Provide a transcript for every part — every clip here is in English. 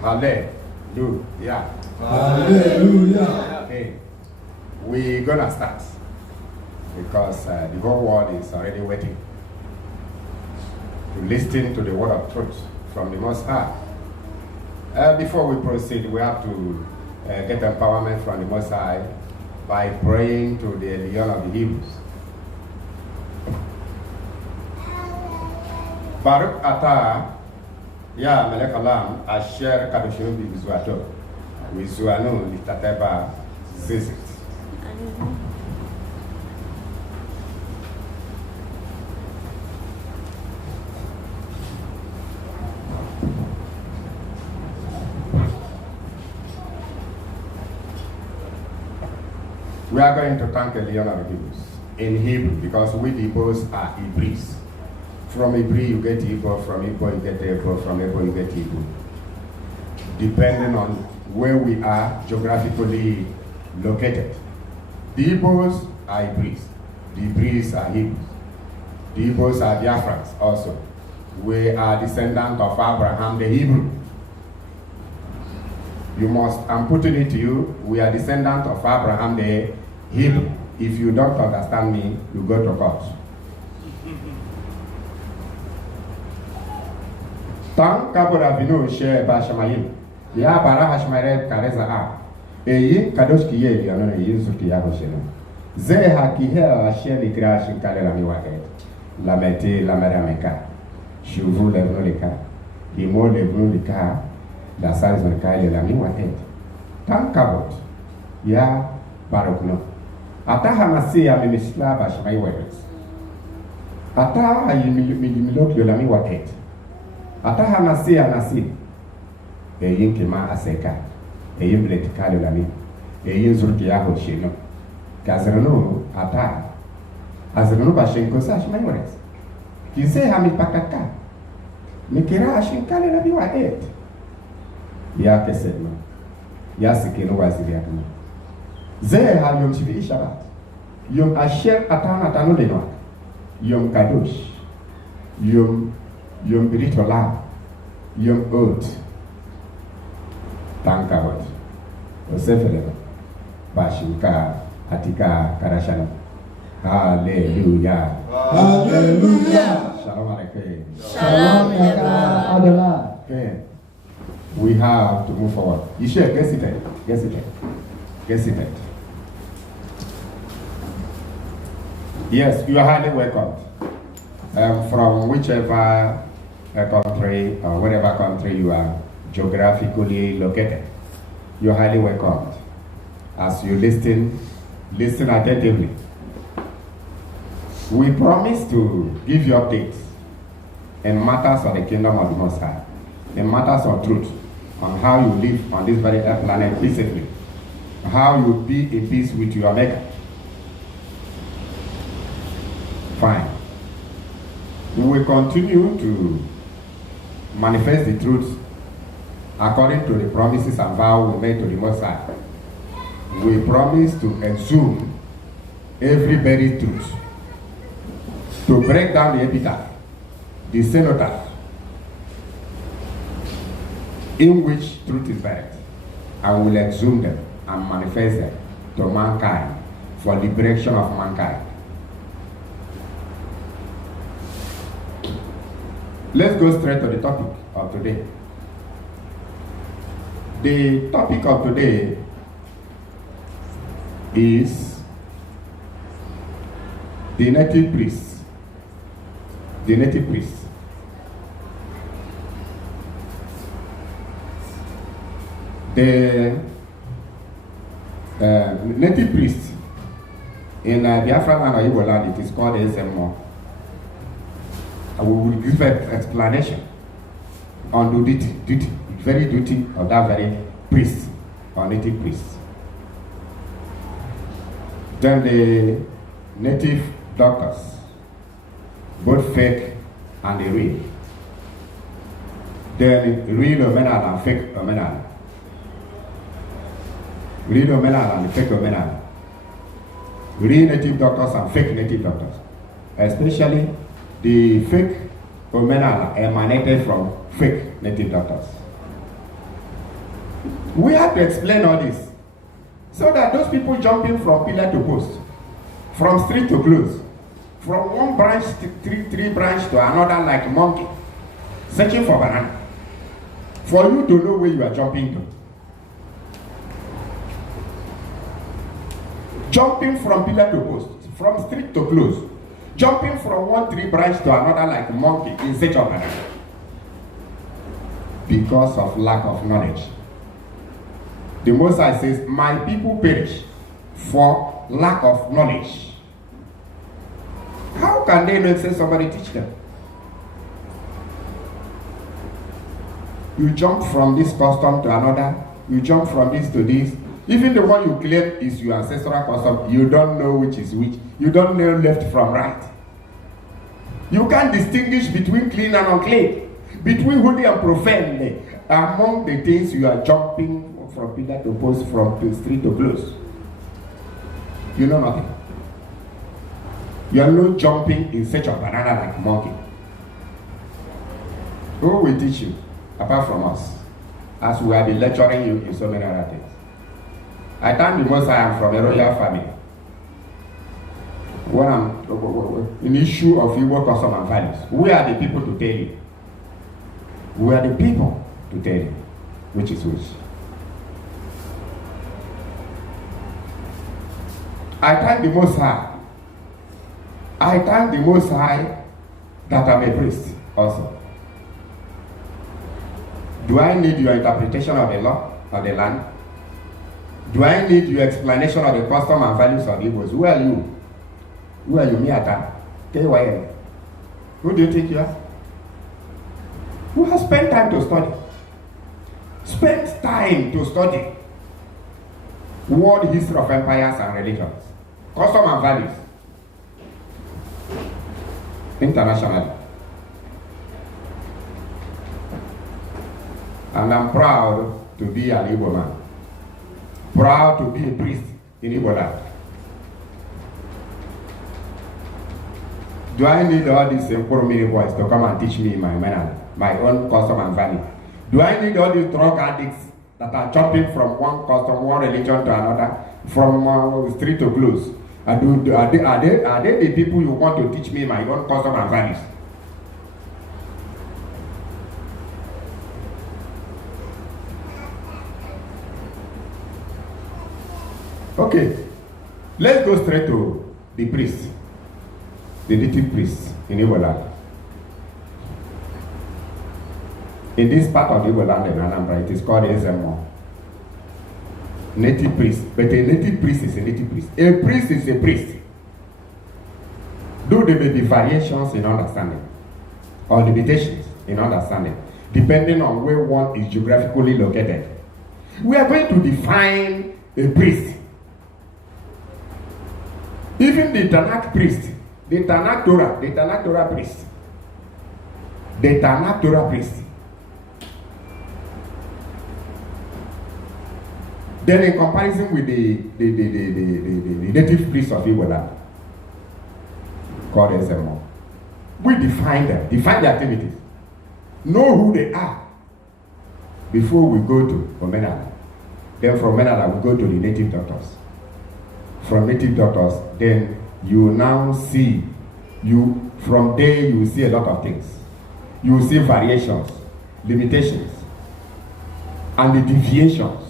Hallelujah. Hallelujah. Okay. We're gonna start because the whole world is already waiting to listen to the word of truth from the Most High. Before we proceed, we have to get empowerment from the Most High by praying to the Lion of the Hebrews. Baruch Atah, Ya Melech Olam, Asher Kadoshim Bizuato, Wizuanu Litateba Zizit. We are going to thank the Lion of the Hebrews in Hebrew because we Hebrews are Hebrews. From Hebrew you get Hebrew, from Hebrew you get Hebrew, from Hebrew you get Hebrew. Depending on where we are geographically located. The Hebrews are Hebrews. The Hebrews are Hebrews. The Hebrews are Biafrans also. We are descendants of Abraham the Hebrew. You must, I'm putting it to you, we are descendants of Abraham the Hebrew. If you don't understand me, you go to court. Tant kabura vino she bashamayim. Ya bara hashmare kareza a. Eyi kadosh kiye yana eyi zuki ya hosheno. Ze hakihe ashe li krashin kale la miwaket. La mete la merameka. Shuvu levno lika. Imo levno lika. La size of the la miwaket. Tant kabot. Ya barokno. Ataha masia mimisla bashamay weres. Ataha yimilok yola miwaket. Ataha nasi eyin kima aseka eyin bletikalo lami eyin zurki ya hoshino kazrano ata azrano bashenko sash memories kise hami pakaka nikira ashinkale na biwa ya kesema ya sikeno wazili yakama ze ha yom chivi shabat yom asher atana tano denwa yom kadosh yom biritola yom oat tankawat osefele bashika atika karashana. Hallelujah. Hallelujah. Shalom alaikum. Shalom Adonai. Okay. We have to move forward. You should get seated. Get seated. Get seated. Yes, you are highly welcome. From whichever country or whatever country you are geographically located, you're highly welcomed. As you listen attentively. We promise to give you updates in matters of the kingdom of the Most High, in matters of truth, on how you live on this very earth planet peaceably, how you be in peace with your Maker. Fine. We will continue to manifest the truth according to the promises and vows we made to the Most High. We promise to exhume every buried truth, to break down the epitaph, the cenotaph, in which truth is buried, and will exhume them and manifest them to mankind for liberation of mankind. Let's go straight to the topic of today. The topic of today is the native priest. The native priest. The native priest in Biafra and Igbo land, it is called SMO. We will give an explanation on the duty, very duty of that very priest or native priest. Then the native doctors, both fake and the real. Then real omenala and fake omenala. Real omenala and fake omenala. Real native doctors and fake native doctors. Especially the fake omenala emanated from fake native doctors. We have to explain all this. So that those people jumping from pillar to post, from street to close, from one branch to three branch to another like monkey, searching for banana. For you to know where you are jumping to. Jumping from pillar to post, from street to close, jumping from one tree branch to another like a monkey in search of banana. Because of lack of knowledge. The Most High says, my people perish for lack of knowledge. How can they know except somebody teach them? You jump from this custom to another, you jump from this to this. Even the one you claim is your ancestral custom, you don't know which is which. You don't know left from right. You can't distinguish between clean and unclean, between holy and profane. Among the things you are jumping from pillar to post, from street to close. You know nothing. You are not jumping in search of banana like a monkey. Who will teach you apart from us? As we have been lecturing you in so many other things. I thank the Most High, I am from a royal family. When I'm in the issue of Igbo custom and values, we are the people to tell you. We are the people to tell you which is which. I thank the Most High. I thank the Most High that I'm a priest also. Do I need your interpretation of the law of the land? Do I need your explanation of the custom and values of Igbos? Who are you? Who are you? Miata? KYM? Who do you think you are? Who has spent time to study? Spent time to study world history of empires and religions, custom and values, internationally. And I'm proud to be an Igbo man. Proud to be a priest in Igbo land. Do I need all these mini boys to come and teach me my own custom and value? Do I need all these drug addicts that are jumping from one custom, one religion to another, from street to close? Are they the people you want to teach me my own custom and values? Okay, let's go straight to the priest, the native priest in Igbo land. In this part of Igbo land in Anambra, it is called Ezemo. Native priest, but a native priest is a native priest. A priest is a priest. Though there may be variations in understanding, or limitations in understanding, depending on where one is geographically located. We are going to define a priest. Even the Tanakh priest, the Tanakh Torah priest, the Tanakh Torah priest. Then in comparison with the native priest of Igbo land, called Ezemo, we define them, define their activities, know who they are before we go to Omenala. Then from Omenala we go to the native doctors. From native doctors, then you now see, from there you will see a lot of things. You will see variations, limitations, and the deviations.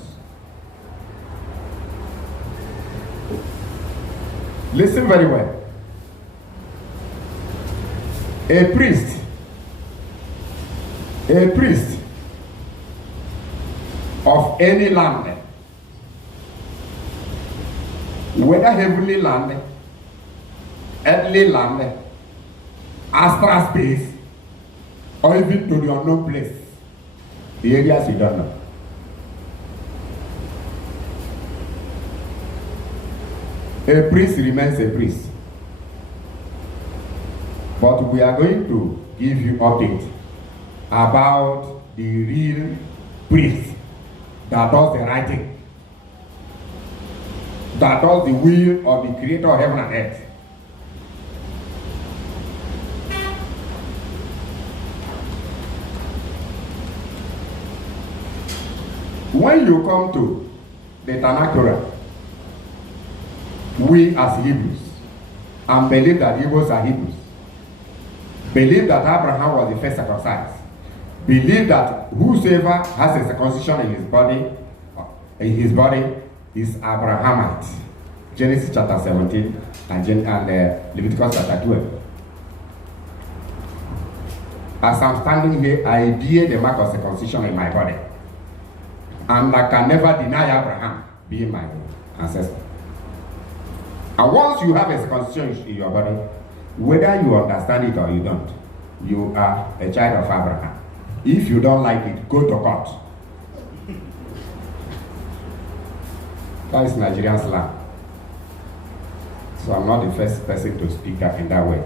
Listen very well. A priest of any land, whether heavenly land, earthly land, astral space, or even to the unknown place, the areas you don't know. A priest remains a priest. But we are going to give you update about the real priest that does the right thing, that does the will of the creator of heaven and earth. When you come to the Tanakh, we as Hebrews, and believe that Hebrews are Hebrews, believe that Abraham was the first circumcised, believe that whosoever has a circumcision in his body is Abrahamite. Genesis chapter 17 and Leviticus chapter 12. As I'm standing here, I bear the mark of circumcision in my body, and I can never deny Abraham being my ancestor. And once you have a circumcision in your body, whether you understand it or you don't, you are a child of Abraham. If you don't like it, go to court. That is Nigerian slang. So I'm not the first person to speak up in that way.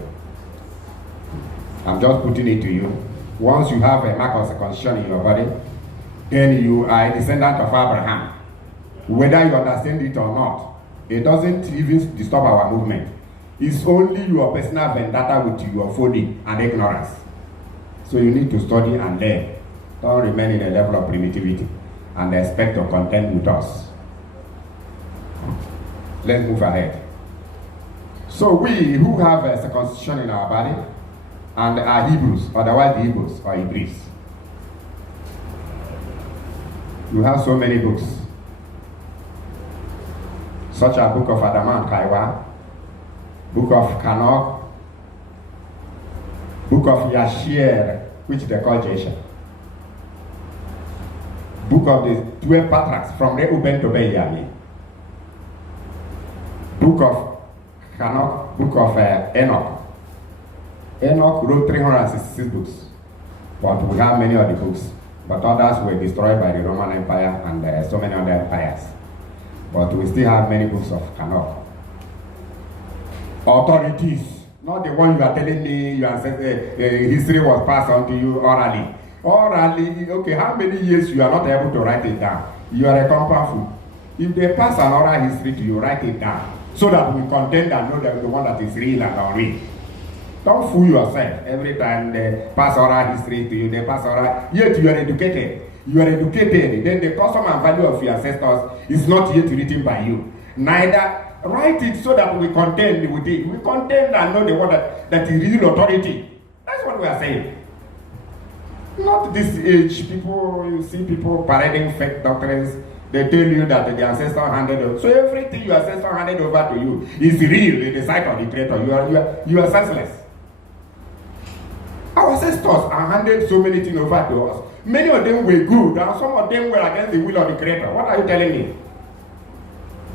I'm just putting it to you. Once you have a mark of circumcision in your body, then you are a descendant of Abraham. Whether you understand it or not, it doesn't even disturb our movement. It's only your personal vendetta with your folly and ignorance. So you need to study and learn. Don't remain in a level of primitivity and expect to contend with us. Let's move ahead. So we who have a circumcision in our body and are Hebrews, otherwise the Hebrews or Hebrews. You have so many books, such as Book of Adam and Kaiwa, Book of Kanok, Book of Yashir, which they call Jesha, Book of the 12 Patriarchs from Reuben to Benjamin, Book of Kanok, Book of Enoch. Enoch wrote 366 books, but we have many of the books, but others were destroyed by the Roman Empire and so many other empires. But we still have many books of Kanok. Authorities, not the one you are telling me your history was passed on to you orally. Orally, okay, how many years you are not able to write it down? You are a compound fool. If they pass an oral history to you, write it down, so that we contend and know that the one that is real and unreal. Don't fool yourself. Every time they pass oral history to you, they pass oral, yet you are educated. You are educated, then the custom and value of your ancestors is not yet written by you. Neither write it so that we contend with it. We contend and know the one that is real authority. That's what we are saying. Not this age, people, you see people parading fake doctrines. They tell you that the ancestor handed over. So everything your ancestor handed over to you is real in the sight of the Creator. You are senseless. Our ancestors are handed so many things over to us. Many of them were good, and some of them were against the will of the Creator. What are you telling me?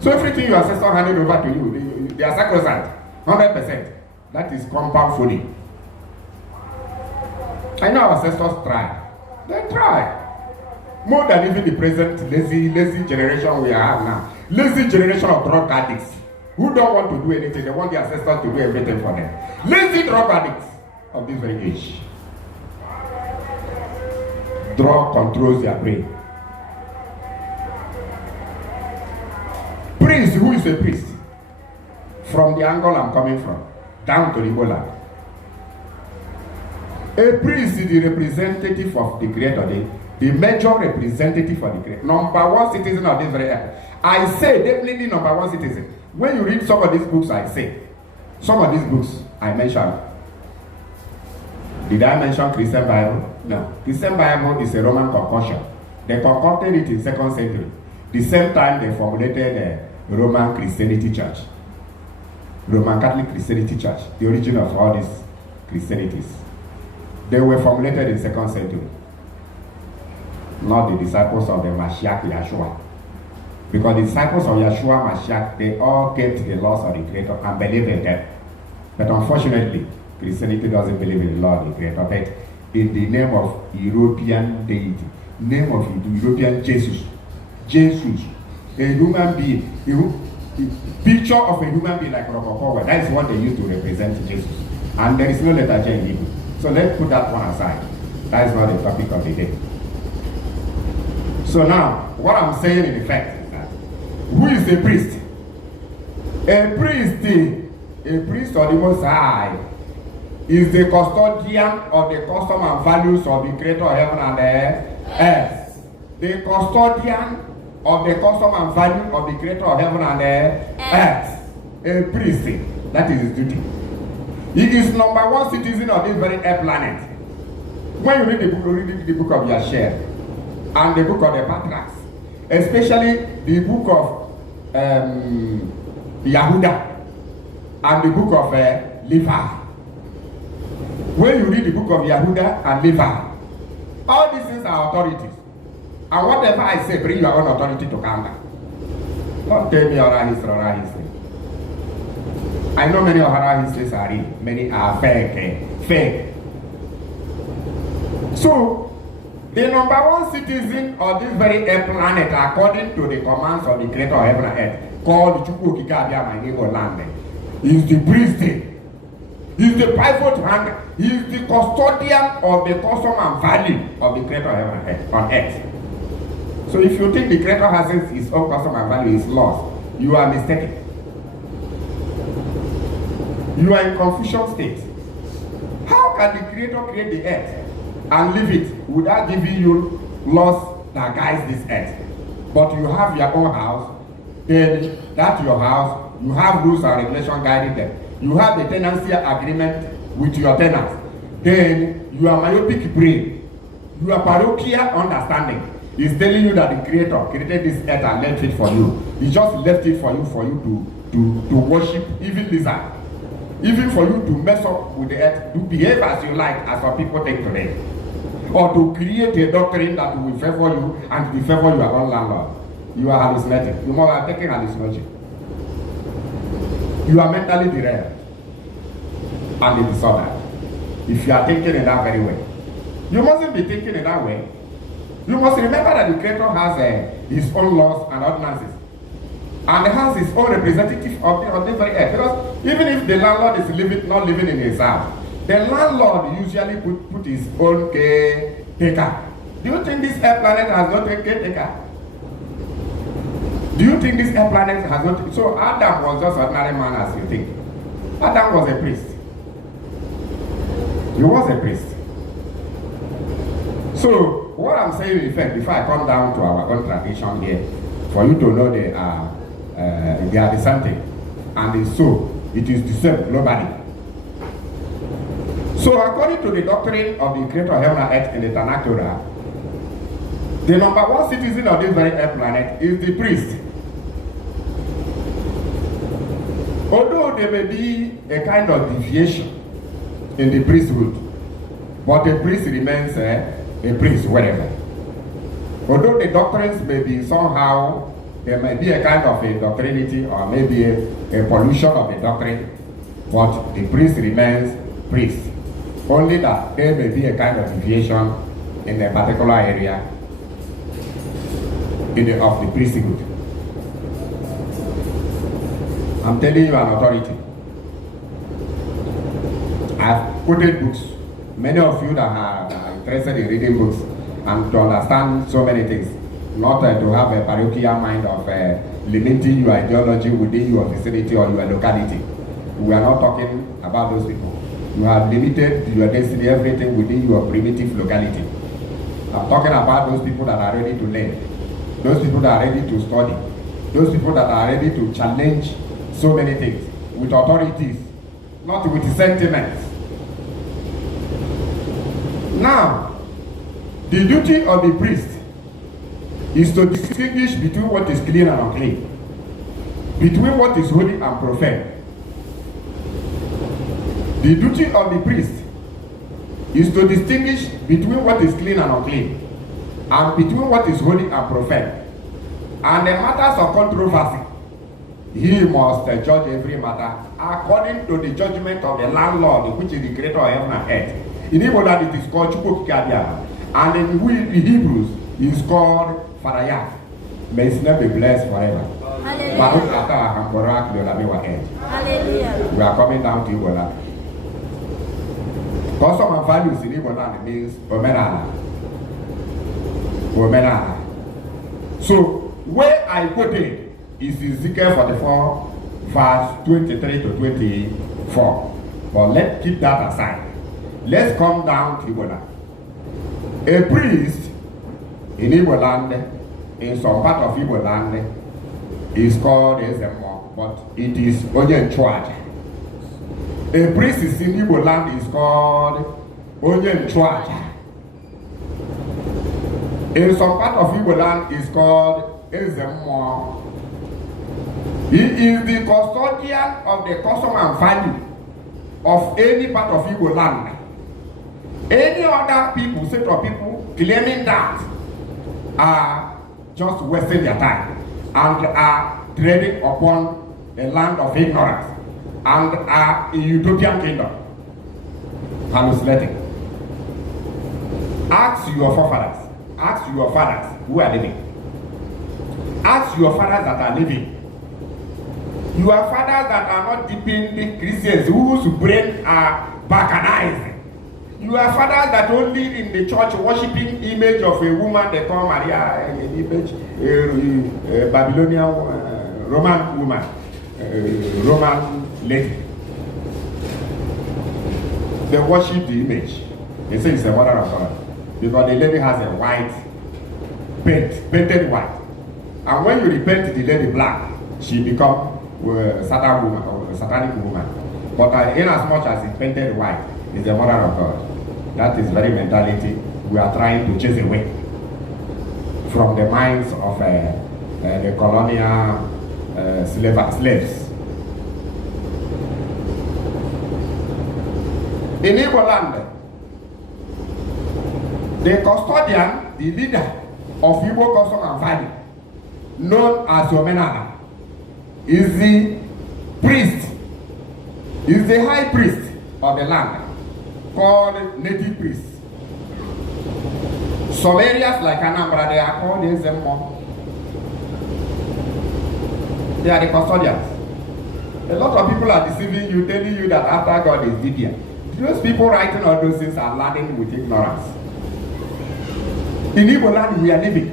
So everything your ancestors handed over to you, they are sacrosanct, 100%. That is compound folly. I know our ancestors try. They try. More than even the present lazy generation we have now. Lazy generation of drug addicts who don't want to do anything. They want their ancestors to do everything for them. Lazy drug addicts of this very age. Drug controls their brain. Priest, who is a priest? From the angle I'm coming from, down to the Igbo. A priest is the representative of the Creator, the major representative of the Creator. Number one citizen of this very earth. I say definitely number one citizen. When you read some of these books, I say, some of these books I mentioned. Did I mention Christian Bible? No. Christian Bible is a Roman concoction. They concocted it in 2nd century. The same time they formulated the Roman Christianity Church. Roman Catholic Christianity Church. The origin of all these Christianities. They were formulated in 2nd century. Not the disciples of the Mashiach Yeshua. Because the disciples of Yeshua Mashiach, they all kept the laws of the Creator and believed in them. But unfortunately, Christianity doesn't believe in the law of the Creator, but in the name of European deity, name of European Jesus, a human being, a picture of a human being like Robocoa. That is what they use to represent Jesus. And there is no letter J in Hebrew. So let's put that one aside. That is not the topic of the day. So now, what I'm saying in effect is that, who is a priest? A priest of the Most High is the custodian of the custom and values of the Creator of heaven and earth. the custodian of the custom and value of the creator of heaven and earth. A priest. That is his duty. He is number one citizen of this very earth planet. When you read the book of Yashar and the book of the Patriarchs, especially the book of Yahuda and the book of Levi. When you read the book of Yahuda and Levi, all these things are authorities. And whatever I say, bring your own authority to counter. Don't tell me oral history. I know many oral histories are real. Many are fake. So, the number one citizen of this very earth planet, according to the commands of the creator of heaven and earth, called Chukwu land, is the priest. He is the pivot hand. He is the custodian of the custom and value of the creator of heaven and earth on earth. So if you think the creator has his own custom and value, his laws, you are mistaken. You are in confusion state. How can the creator create the earth and leave it without giving you laws that guide this earth? But you have your own house, then that's your house, you have rules and regulations guiding them. You have the tenancy agreement with your tenants. Then you are myopic brain. You are parochial understanding. He's telling you that the creator created this earth and left it for you. He just left it for you to worship, even lizard. Even for you to mess up with the earth, to behave as you like, as some people think today. Or to create a doctrine that will favor you and will favor your own landlord. You are hallucinating. You must have taken hallucination. You are mentally derailed and disordered. If you are thinking in that very way, you mustn't be thinking in that way. You must remember that the creator has his own laws and ordinances, and has his own representative of the very earth. Because even if the landlord is not living in his house, the landlord usually put his own caretaker. Do you think this earth planet has not a caretaker? Do you think this earth planet has not? So Adam was just an ordinary man, as you think. Adam was a priest. He was a priest. So what I'm saying, in fact, before I come down to our own tradition here, for you to know they are the same thing, and so it is the same globally. So according to the doctrine of the creator of heaven and earth in the Tanakh Torah, the number one citizen of this very earth planet is the priest. Although there may be a kind of deviation in the priesthood, but the priest remains a priest wherever. Although the doctrines may be somehow, there may be a kind of a doctrinity or maybe a pollution of the doctrine, but the priest remains priest. Only that there may be a kind of deviation in a particular area of the priesthood. I'm telling you an authority. I've quoted books. Many of you that are interested in reading books and to understand so many things, not to have a parochial mind of limiting your ideology within your vicinity or your locality. We are not talking about those people. You have limited your destiny, everything within your primitive locality. I'm talking about those people that are ready to learn, those people that are ready to study, those people that are ready to challenge so many things with authorities, not with sentiments. Now, the duty of the priest is to distinguish between what is clean and unclean, between what is holy and profane. The duty of the priest is to distinguish between what is clean and unclean, and between what is holy and profane. And the matters of controversy, he must judge every matter according to the judgment of the landlord, which is the creator of heaven and earth. In Igbo that it is called Chukwu, and in the Hebrews it is called Farayah. May his name be blessed forever. Hallelujah. We are coming down to Igbo land. Custom and values in Igbo land means Omenala. So where I quoted is Ezekiel 44, verse 23 to 24. But let's keep that aside. Let's come down to Igbo land. A priest In Igbo land, in some part of Igbo land, is called Ezemo, but it is Onye Nchuaja. A priest in Igbo land is called Onye Nchuaja. In some part of Igbo land is called Ezemo. He is the custodian of the custom and value of any part of Igbo land. Any other people, set of people claiming that are just wasting their time and are treading upon the land of ignorance and are a utopian kingdom. Hallucinating. Ask your forefathers, ask your fathers who are living. Ask your fathers that are living. Your fathers that are not deeply Christians whose brains are balkanized. Your fathers that only in the church worshiping image of a woman they call Maria, an image, Babylonian Roman woman, Roman lady. They worship the image. They say it's a mother of God because the lady has a white painted white, and when you repaint the lady black, she become Satan woman or satanic woman. But in as much as it's painted white, is the mother of God. That is very mentality we are trying to chase away from the minds of the colonial slaves. In Igbo land, the custodian, the leader of Igbo custom and value, known as Omenala, is the priest, is the high priest of the land, called native priest. Some areas like Anambra, they are called Ezemo. They are the custodians. A lot of people are deceiving you, telling you that after God is Dibia. Those people writing all those things are learning with ignorance. In Igbo land, we are living.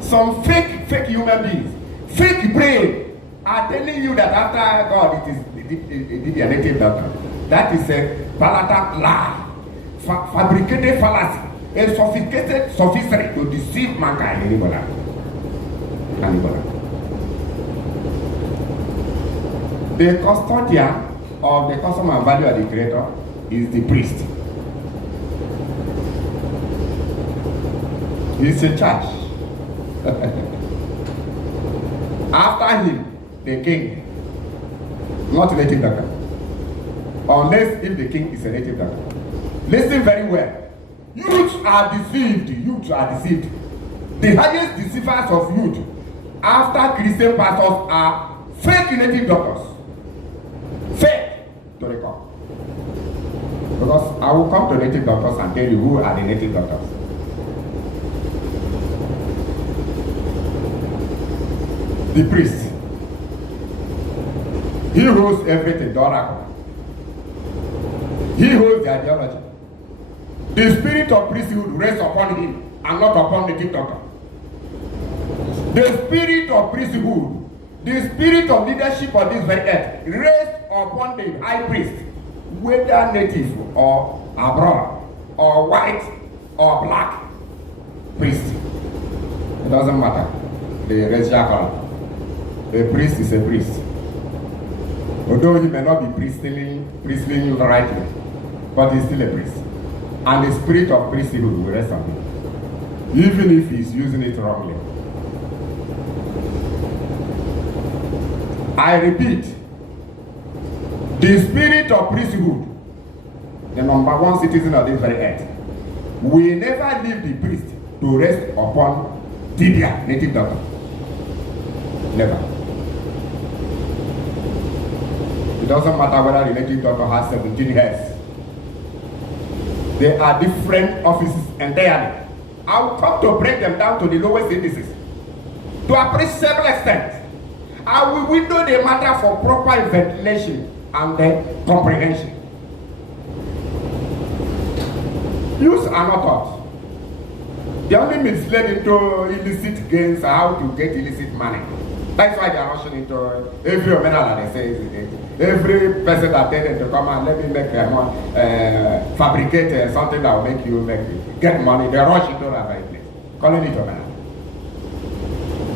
Some fake human beings, fake brain, are telling you that after God it is Dibia native doctor. That is a palatine lie, fabricated fallacy, a sophisticated sophistry to deceive mankind in Igbo land. The custodian of the custom and value of the creator is the priest. He's in charge. After him, the king, not a native doctor. Unless if the king is a native doctor. Listen very well. Youths are deceived. Youths are deceived. The highest deceivers of youth after Christian pastors are fake native doctors. Fake to the core. Because I will come to native doctors and tell you who are the native doctors. The priest. He holds everything, the oracle. He holds the ideology. The spirit of priesthood rests upon him and not upon the doctor. The spirit of priesthood, the spirit of leadership on this very earth rests upon the high priest, whether native or abroad, or white or black priest. It doesn't matter. The racial color. A priest is a priest. Although he may not be priestly rightly, but he's still a priest. And the spirit of priesthood will rest on him, even if he's using it wrongly. I repeat, the spirit of priesthood, the number one citizen of this very earth, will never leave the priest to rest upon Dibia, native doctor. Never. It doesn't matter whether the native doctor has 17 hairs. They are different offices entirely. I will come to break them down to the lowest indices. To a appreciable extent. I will window the matter for proper ventilation and comprehension. Youths are not taught. They are only misled into illicit gains and how to get illicit money. That's why they are rushing into every omenala they say. Every person that tell them to come and let me make fabricate something that will make you get money. They rush into that very place. calling it omenala.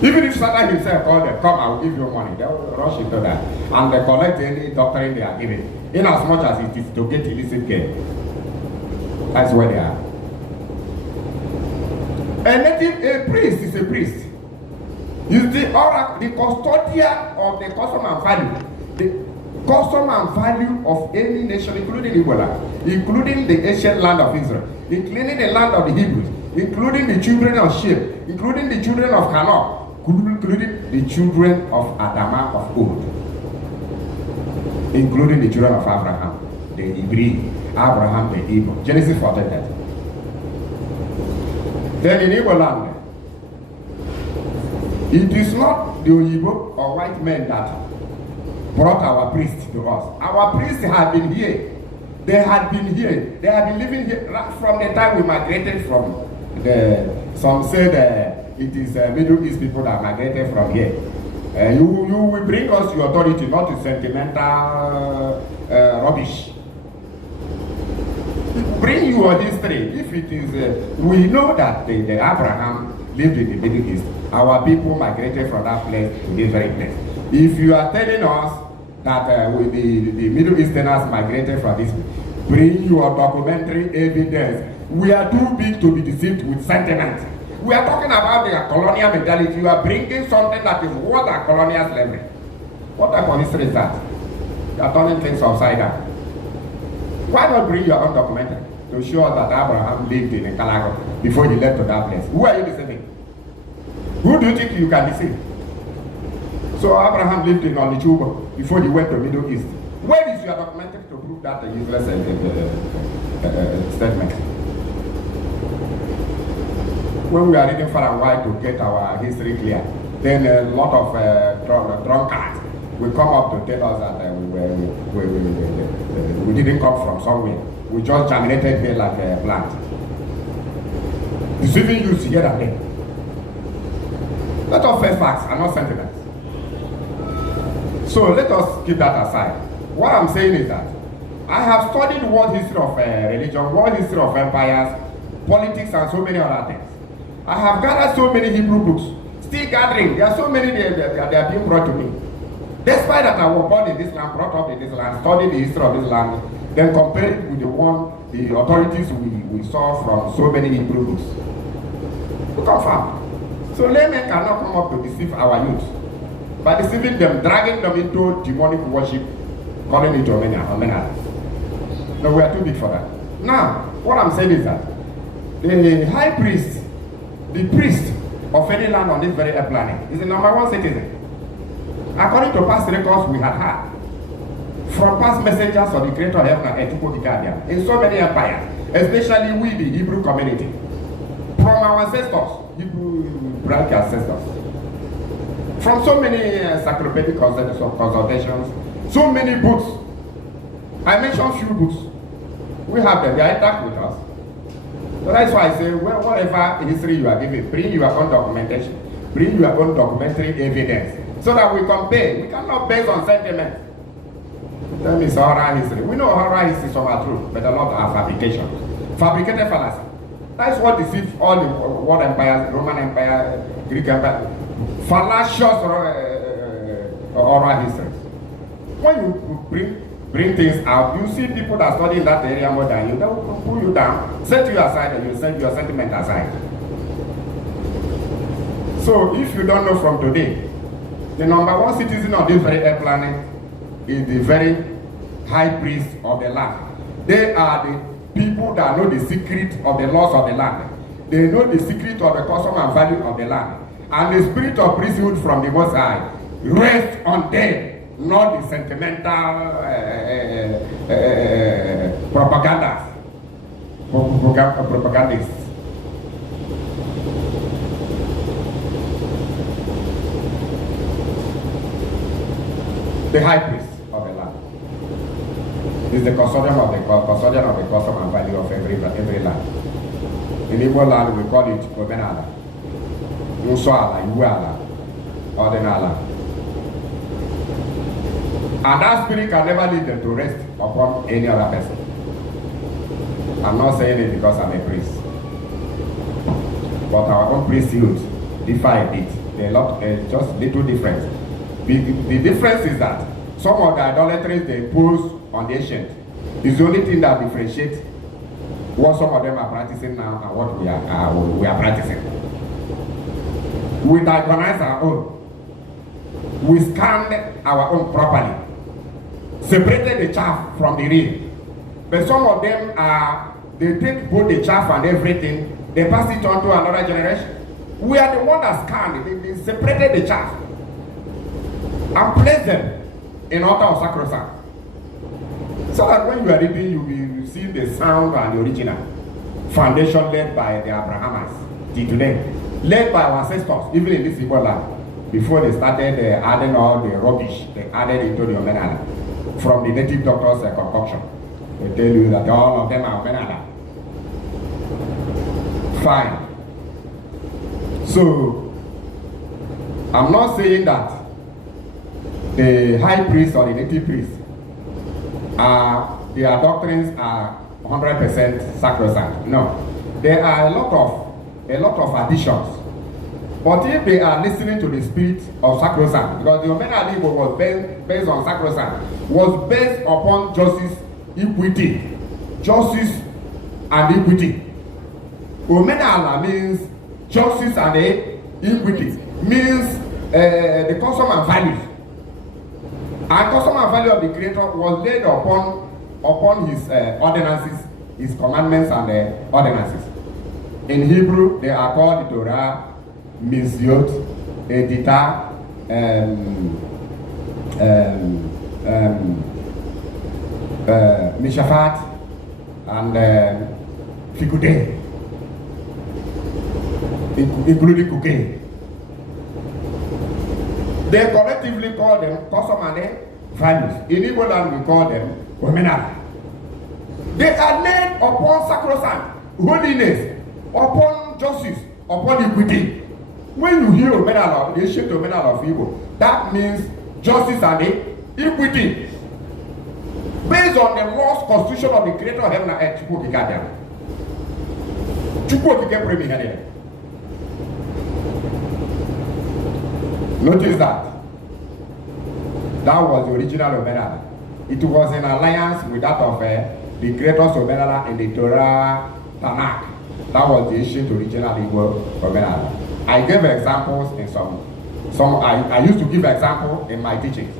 Even if Satan himself called them, come, I will give you money, they will rush into that. And they collect any doctrine they are giving, in as much as it is to get illicit gain. That's where they are. A priest is a priest. He's the oracle, the custodian of the custom and value. The custom and value of any nation, including Ebola, including the ancient land of Israel, including the land of the Hebrews, including the children of Shem, including the children of Hanoch, including the children of Adama of old, including the children of Abraham, the Hebrew, Abraham, the Hebrew. Genesis 14:30. Then in Igbo land, it is not the Igbo or white men that brought our priests to us. Our priests have been here. They had been here. They have been living here right from the time we migrated from some say it is Middle East people that migrated from here. You will bring us your authority, not the sentimental rubbish. Bring your history. If it is, we know that the Abraham lived in the Middle East. Our people migrated from that place to this very place. If you are telling us that the Middle Easterners migrated from this, bring your documentary evidence. We are too big to be deceived with sentiment. We are talking about the colonial mentality. You are bringing something that is worse than colonial slavery. What type of history is that? You are turning things upside down. Why not bring your own documentary to show us that Abraham lived in Calago before he left to that place? Who are you deceiving? Who do you think you can deceive? So Abraham lived in Onichuba before he went to Middle East. Where is your documentary to prove that useless statement? When we are reading far and wide to get our history clear, then a lot of drunkards will come up to tell us that we didn't come from somewhere. We just germinated here like a plant. Deceiving you here and there. Let us face facts and not sentiments. So let us keep that aside. What I'm saying is that I have studied world history of religion, world history of empires, politics, and so many other things. I have gathered so many Hebrew books, still gathering. There are so many they are being brought to me. Despite that I was born in this land, brought up in this land, studied the history of this land, then compared it with the authorities we saw from so many Hebrew books. We confirm. So laymen cannot come up to deceive our youth by deceiving them, dragging them into demonic worship, calling it omenala. No, we are too big for that. Now, what I'm saying is that the high priest, the priest of any land on this very planet, is the #1 citizen. According to past records we had had, from past messengers of the creator of heaven and earth, the guardian, in so many empires, especially we, the Hebrew community, from our ancestors, Hebrew Hebraic ancestors, from so many encyclopedic consultations, so many books. I mentioned few books. We have them, they are intact with us. So that's why I say, well, whatever history you are giving, bring your own documentation, bring your own documentary evidence, so that we compare. We cannot base on sentiment. Tell me it's oral history. We know oral history is our truth, but a lot are fabrication. Fabricated fallacy. That's what deceives all the world empires, Roman Empire, Greek Empire. Fallacious oral histories. When you bring things out, you see people that study in that area more than you, they will pull you down, set you aside, and you set your sentiment aside. So if you don't know from today, the #1 citizen of this very planet is the very high priest of the land. They are the people that know the secret of the laws of the land. They know the secret of the custom and value of the land. And the spirit of priesthood from the Most High rests on them, not the sentimental propagandists. The high priest of the land is the custodian of the custom and value of every land. In Igbo land, we call it omenala, Usuala, Iwuala, Ordinala. And that spirit can never lead them to rest upon any other person. I'm not saying it because I'm a priest. but our own priesthood differ a bit. There are just little difference. The difference is that some of the idolatries they impose on the ancient is the only thing that differentiates what some of them are practicing now and what we are practicing. We diagnose our own. We scanned our own properly, separated the chaff from the real. But some of them they take both the chaff and everything, they pass it on to another generation. We are the one that scanned, they separated the chaff and placed them in altar of sacrosanct. So that when you are reading, you will receive the sound and the original foundation led by the Abrahamites till today, led by our ancestors, even in this Igbo land. Before they started adding all the rubbish, they added into the omenala from the native doctors' concoction. They tell you that all of them are omenala. Fine. So, I'm not saying that the high priest or the native priest their doctrines are 100% sacrosanct. No, there are a lot of additions. But if they are listening to the spirit of sacrosanct, because the Omenala Igbo was based on sacrosanct, was based upon justice, equity, justice and equity. Omenala means justice and equity, means the custom and values. And custom and value of the Creator was laid upon his ordinances, his commandments and ordinances. In Hebrew, they are called the Torah, Mitzvot, Edita, Mishafat, and Fikudeh, including Kukeh. They collectively call them custom and values. In Igbo land, we call them Omenala. They are laid upon sacrosanct, holiness, upon justice, upon equity. When you hear Omenala, the ancient Omenala of Igbo, that means justice and equity. Based on the laws, constitution of the Creator of heaven and earth, Notice that. That was the original Omenala. It was in alliance with that of the Creator's Omenala in the Torah Tanakh. That was the ancient original Igbo Omenala. I gave examples in some I used to give examples in my teachings.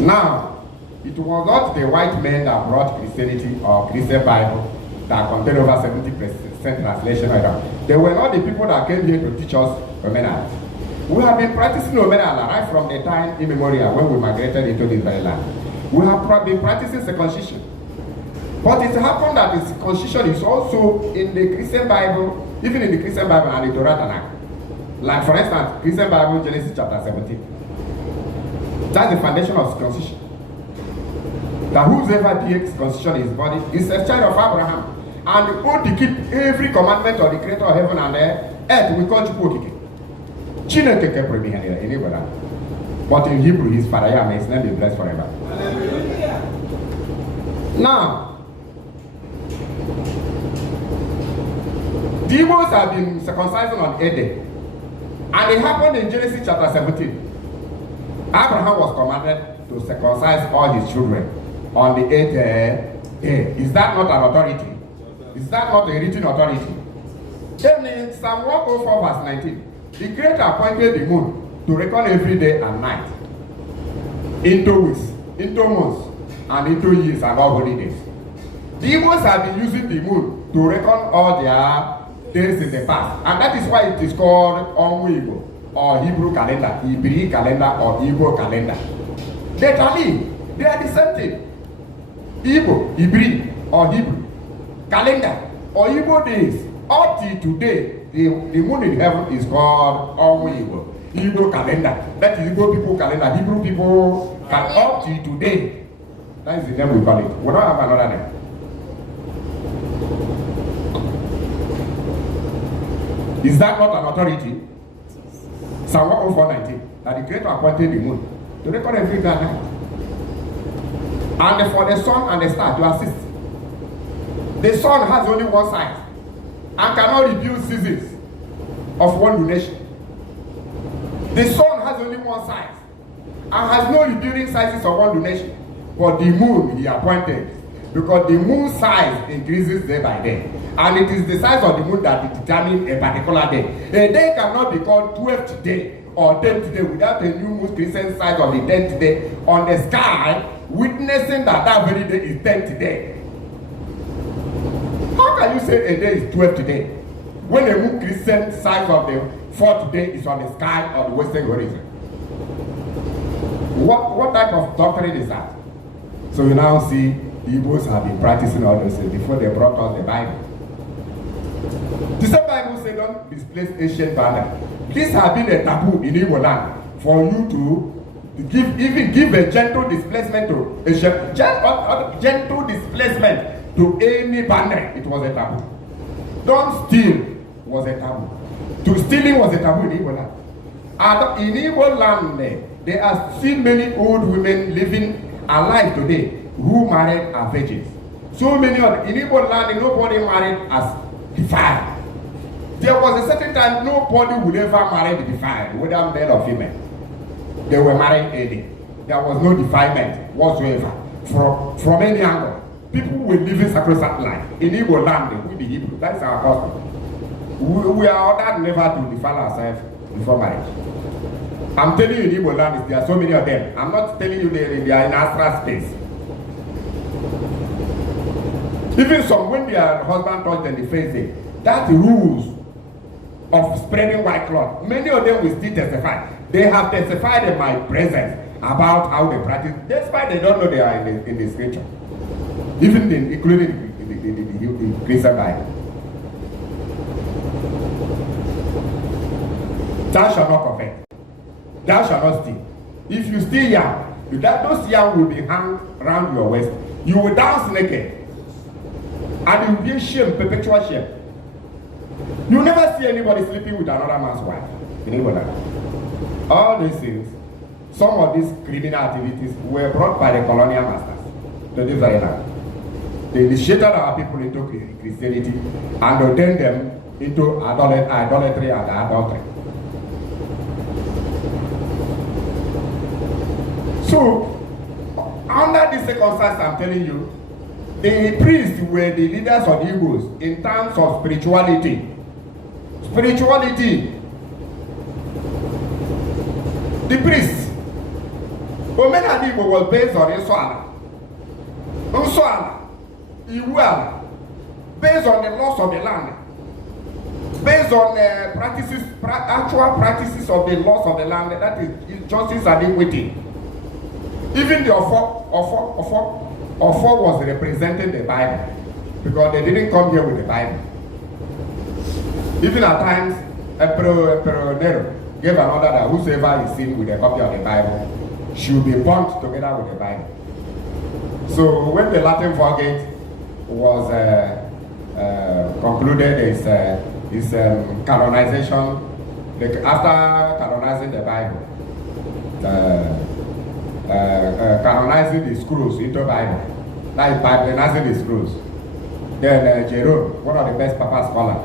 Now, it was not the white men that brought Christianity or Christian Bible that contained over 70% translation. They were not the people that came here to teach us Omenala. We have been practicing Omenala right from the time immemorial when we migrated into this very land. We have been practicing circumcision. But it happened that the circumcision is also in the Christian Bible, even in the Christian Bible and the Torah Tanakh. Like for instance, Christian Bible, Genesis chapter 17. That's the foundation of circumcision. That whosoever takes circumcision in his body is a child of Abraham. And the oath to keep every commandment of the Creator of heaven and earth, we call Chukwokike. But in Hebrew, his father, may his name be blessed forever. Hallelujah. Now, the Igbos have been circumcising on 8th day. And it happened in Genesis chapter 17. Abraham was commanded to circumcise all his children on the 8th day. Is that not an authority? Is that not a written authority? Then in Psalm 104 verse 19, the Creator appointed the moon to reckon every day and night into weeks, into months, and into years and all holy days. The Igbos have been using the moon to reckon all their days in the past, and that is why it is called Onwu Igbo or Hebrew calendar, Ibri calendar or Igbo calendar. They are the same thing. Igbo, Ibri or Hebrew calendar or Igbo days. Up till today, the moon in heaven is called Onwu Igbo, Igbo calendar. That is Igbo people calendar. Hebrew people can up till today. That is the name we call it. We don't have another name. Is that not an authority? Psalm 104:19, that the Creator appointed the moon to record every day and night, and for the sun and the star to assist. The sun has only one side, and cannot rebuild seasons of one lunation. The sun has only one size and has no rebuilding sizes of one lunation. But the moon he appointed, because the moon size increases day by day. And it is the size of the moon that determines a particular day. A day cannot be called 12th day or 10th day without a new moon crescent size of the 10th day on the sky, witnessing that that very day is 10th day. How can you say a day is 12th day when a moon crescent size of the 4th day is on the sky of the western horizon? What type of doctrine is that? So you now see the Igbos have been practicing all those things before they brought us the Bible. The same Bible says don't displace ancient boundaries. This has been a taboo in Igbo land for you to give a gentle displacement to a gentle displacement to any boundary. It was a taboo. Don't steal was a taboo. To stealing was a taboo in Igbo land. And in Igbo land, there are still many old women living alive today who married as virgins. So many of in Igbo land, nobody married as defiled. There was a certain time nobody would ever marry the defiled, whether male or female. They were married early. There was no defilement whatsoever from any angle. People were living sacrosanct life in Igbo land with the Hebrew. That's our custom. We are ordered never to defile ourselves before marriage. I'm telling you, in Igbo land, there are so many of them. I'm not telling you they are in astral space. Even some, when their husband touched them, the face day, that rules of spreading white cloth, many of them will still testify. They have testified in my presence about how they practice, despite they don't know they are in the scripture. Even including the Christian Bible. Thou shalt not covet. Thou shalt not steal. If you steal yam, those yam will be hung around your waist. You will dance naked. And it will be a shame, perpetual shame. You never see anybody sleeping with another man's wife in England. All these things, some of these criminal activities were brought by the colonial masters to this very land. They initiated our people into Christianity and ordained them into idolatry and adultery. So, under these circumstances, I'm telling you, the priests were the leaders of the Igbos in terms of spirituality. Spirituality. The priests. Omenala Igbo was based on Nsọala, Iwu, based on the laws of the land, based on actual practices of the laws of the land, that is justice and equity. Even the Ofo was representing the Bible, because they didn't come here with the Bible. Even at times, Emperor Nero gave an order that whosoever is seen with a copy of the Bible should be burnt together with the Bible. So when the Latin Vulgate was concluded, his canonization, after canonizing the Bible, canonizing the scrolls into Bible, that is Bibleizing the scrolls. Then Jerome, one of the best Papa scholars,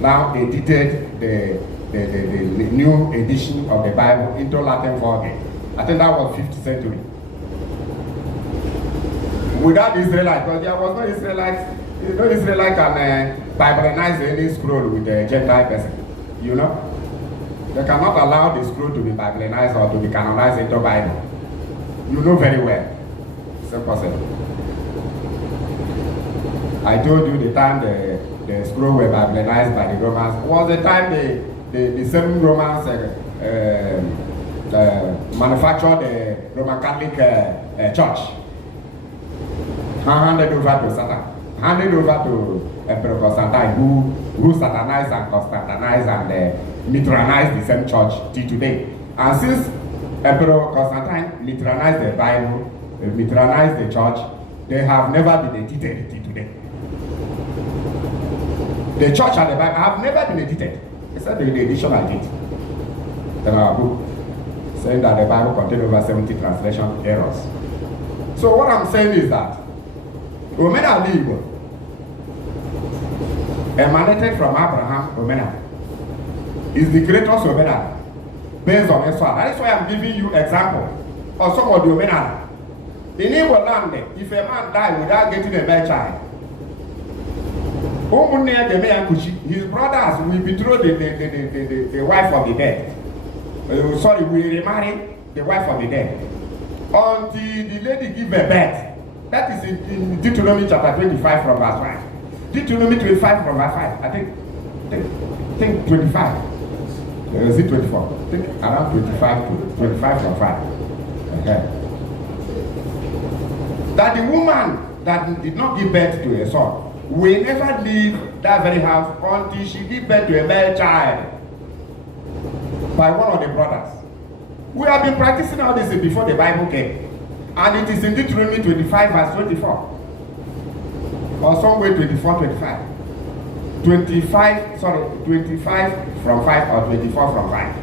now edited the new edition of the Bible into Latin Vulgate. I think that was 5th century. Without Israelites, because there was no Israelite can Bibleize any scroll with a Gentile person. You know? They cannot allow the scroll to be Bibleized or to be canonized into Bible. You know very well. It's impossible. I told you the time the scroll were Bibleized by the Romans was the time the same Romans manufactured the Roman Catholic Church. Handed over to Satan. Handed over to Emperor Constantine, who satanized and Constantinized and Mithranized the same church till today. And since Emperor Constantine Mithranized the Bible, Mithranized the church, they have never been edited till today. The church and the Bible have never been edited, except the edition I did in our book, saying that the Bible contains over 70 translation errors. So what I'm saying is that Omenala Igbo emanated from Abraham, Omena. Is the greatest Omena based on Esau. That is why I'm giving you example of some of the Omena. In Igbo land, if a man died without getting a male child, his brothers will betroth the wife of the dead. Will remarry the wife of the dead until the lady give a birth. That is in Deuteronomy chapter 25 from verse 5. Deuteronomy 25 from verse 5. I think 25. Is it 24? I think around 25 to 25 from 5. Okay. That the woman that did not give birth to a son will never leave that very house until she give birth to a male child by one of the brothers. We have been practicing all this before the Bible came. And it is in Deuteronomy 25 verse 24. Or somewhere 24, 25. 25 from 5 or 24 from 5.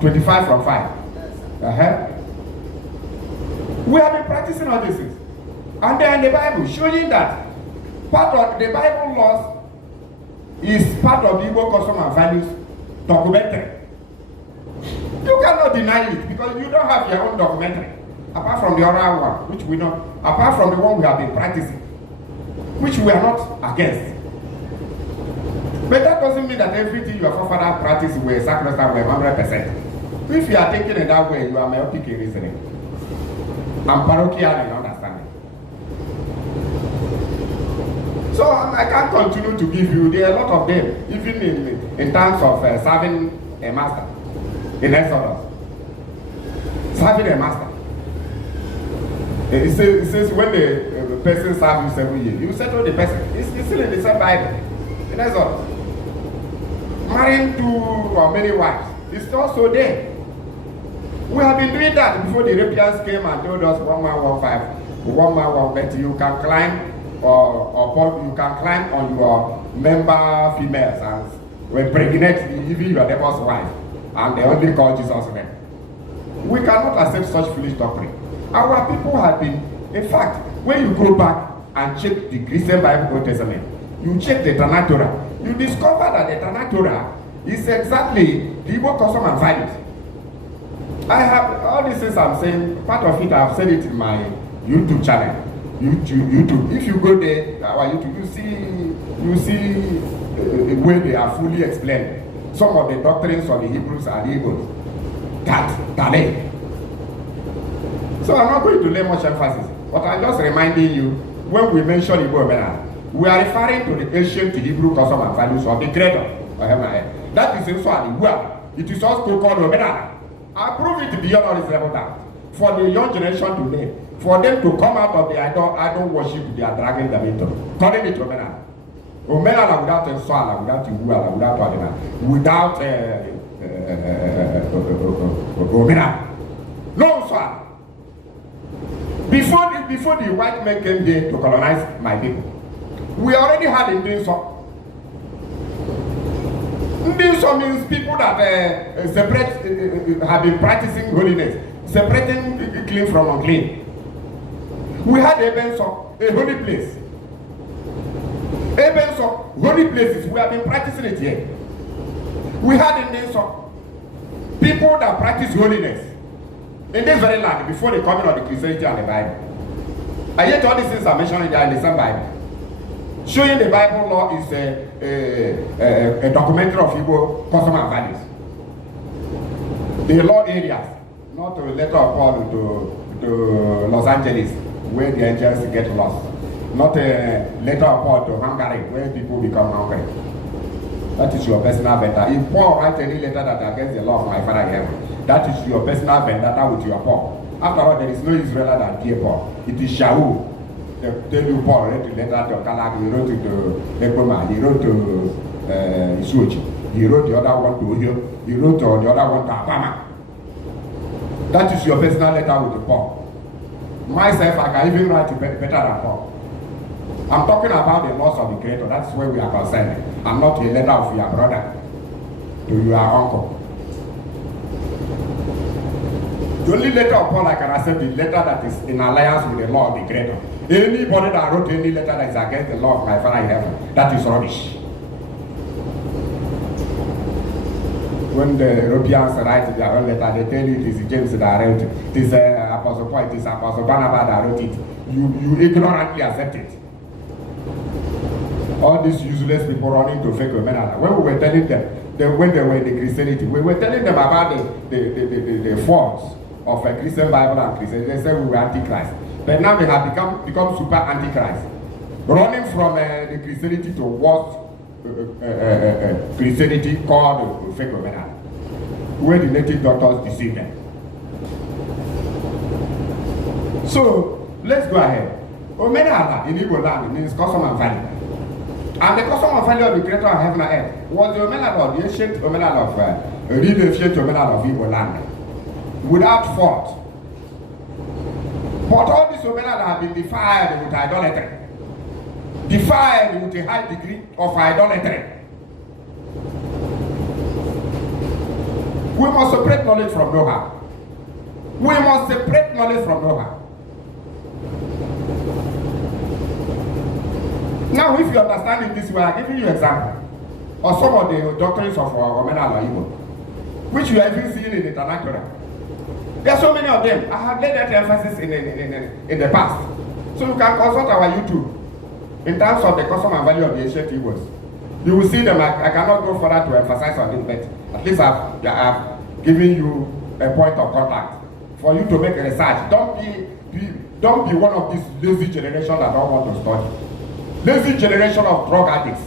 25 from 5. We have been practicing all these things. And then the Bible showing that part of the Bible laws is part of the Igbo custom and values documented. You cannot deny it because you don't have your own documentary. Apart from the other one, which we know, apart from the one we have been practicing, which we are not against. But that doesn't mean that everything your forefathers practice were sacrosanct, were 100%. If you are taking it that way, you are myopic in reasoning and parochial in understanding. So I can't continue to give you. There are a lot of them, even in terms of serving a master in Exodus. Serving a master. It says when the person serves you 7 years, you settle the person. It's still in the same Bible. In Exodus. Marrying 2 or many wives. It's also there. We have been doing that before the Europeans came and told us 1 man 1 5, 1 man 1 bet. You can climb or you can climb on your member females and when pregnant, even your neighbor's wife, and they only call Jesus name. We cannot accept such foolish doctrine. Our people have been, in fact, when you go back and check the Christian Bible Old Testament, you check the Tanakh Torah, you discover that the Tanakh Torah is exactly the Igbo custom and values. I have all these things I'm saying, part of it I've said it in my YouTube channel. YouTube. If you go there, our YouTube, you see the way they are fully explained. Some of the doctrines of the Hebrews and the Igbos. That. So I'm not going to lay much emphasis, but I'm just reminding you, when we mention Igbo Omena, we are referring to the ancient Hebrew custom and values of the Creator. That is also well. It is also called Omena. I prove it beyond all reasonable doubt. For the young generation today, for them to come out of the idol worship they are dragging them into, calling it Omena. Omena without a soul, without Iwuala, without Adena, without Omena. No soul. Before the white men came here to colonize my people, we already had Ndinso. Ndinso means people that have been practicing holiness, separating clean from unclean. We had Ebenso, a holy place. Ebenso, holy places, we have been practicing it here. We had Ndinso, people that practice holiness in this very land before the coming of the Christianity and the Bible. And yet all these things are mentioned in the same Bible. Showing the Bible law is a documentary of Igbo custom and values. The law areas, not a letter of Paul to Los Angeles, where the angels get lost. Not a letter of Paul to Hungary, where people become hungry. That is your personal vendetta. If Paul writes any letter that against the law of my Father in heaven, that is your personal vendetta with your Paul. After all, there is no Israelite that fear Paul. It is Shaul. They tell you Paul wrote the letter to Kalag, he wrote it to Ekoma, he wrote to Isuochi, he wrote the other one to Ohio, he wrote the other one to Abama. That is your personal letter with Paul. Myself, I can even write it better than Paul. I'm talking about the laws of the Creator. That's where we are concerned. I'm not a letter of your brother to your uncle. The only letter of Paul I can accept is the letter that is in alliance with the law of the Creator. Anybody that wrote any letter that is against the law of my Father in heaven, that is rubbish. When the Europeans write their own letter, they tell you it is James that wrote it, it is Apostle Paul, it is Apostle Barnabas that wrote it. You ignorantly accept it. All these useless people running to fake women. When we were telling them, when they were in the Christianity, we were telling them about the faults of a Christian Bible and Christianity. They said we were antichrist. But now they have become super antichrist. Running from the Christianity to what Christianity called fake women, where the native doctors deceive them. So let's go ahead. Omenala in Igbo land means custom and value. And the custom and value of the creator of heaven and earth was the Omenala of the ancient Omenala of the ancient Omenala of Igbo land. Without fault. But all these Omenala have been defiled with idolatry. Defiled with a high degree of idolatry. We must separate knowledge from know-how. We must separate knowledge from know-how. Now, if you understand it this way, I'm giving you an example of some of the doctrines of Omenala Igbo, which you have even seen in the vernacular. There are so many of them. I have laid that emphasis in the past. So you can consult our YouTube in terms of the custom and value of the ancient Igbos. You will see them. I cannot go further to emphasize on it, but at least I've given you a point of contact for you to make a research. Don't be one of these lazy generation that don't want to study. Lazy generation of drug addicts.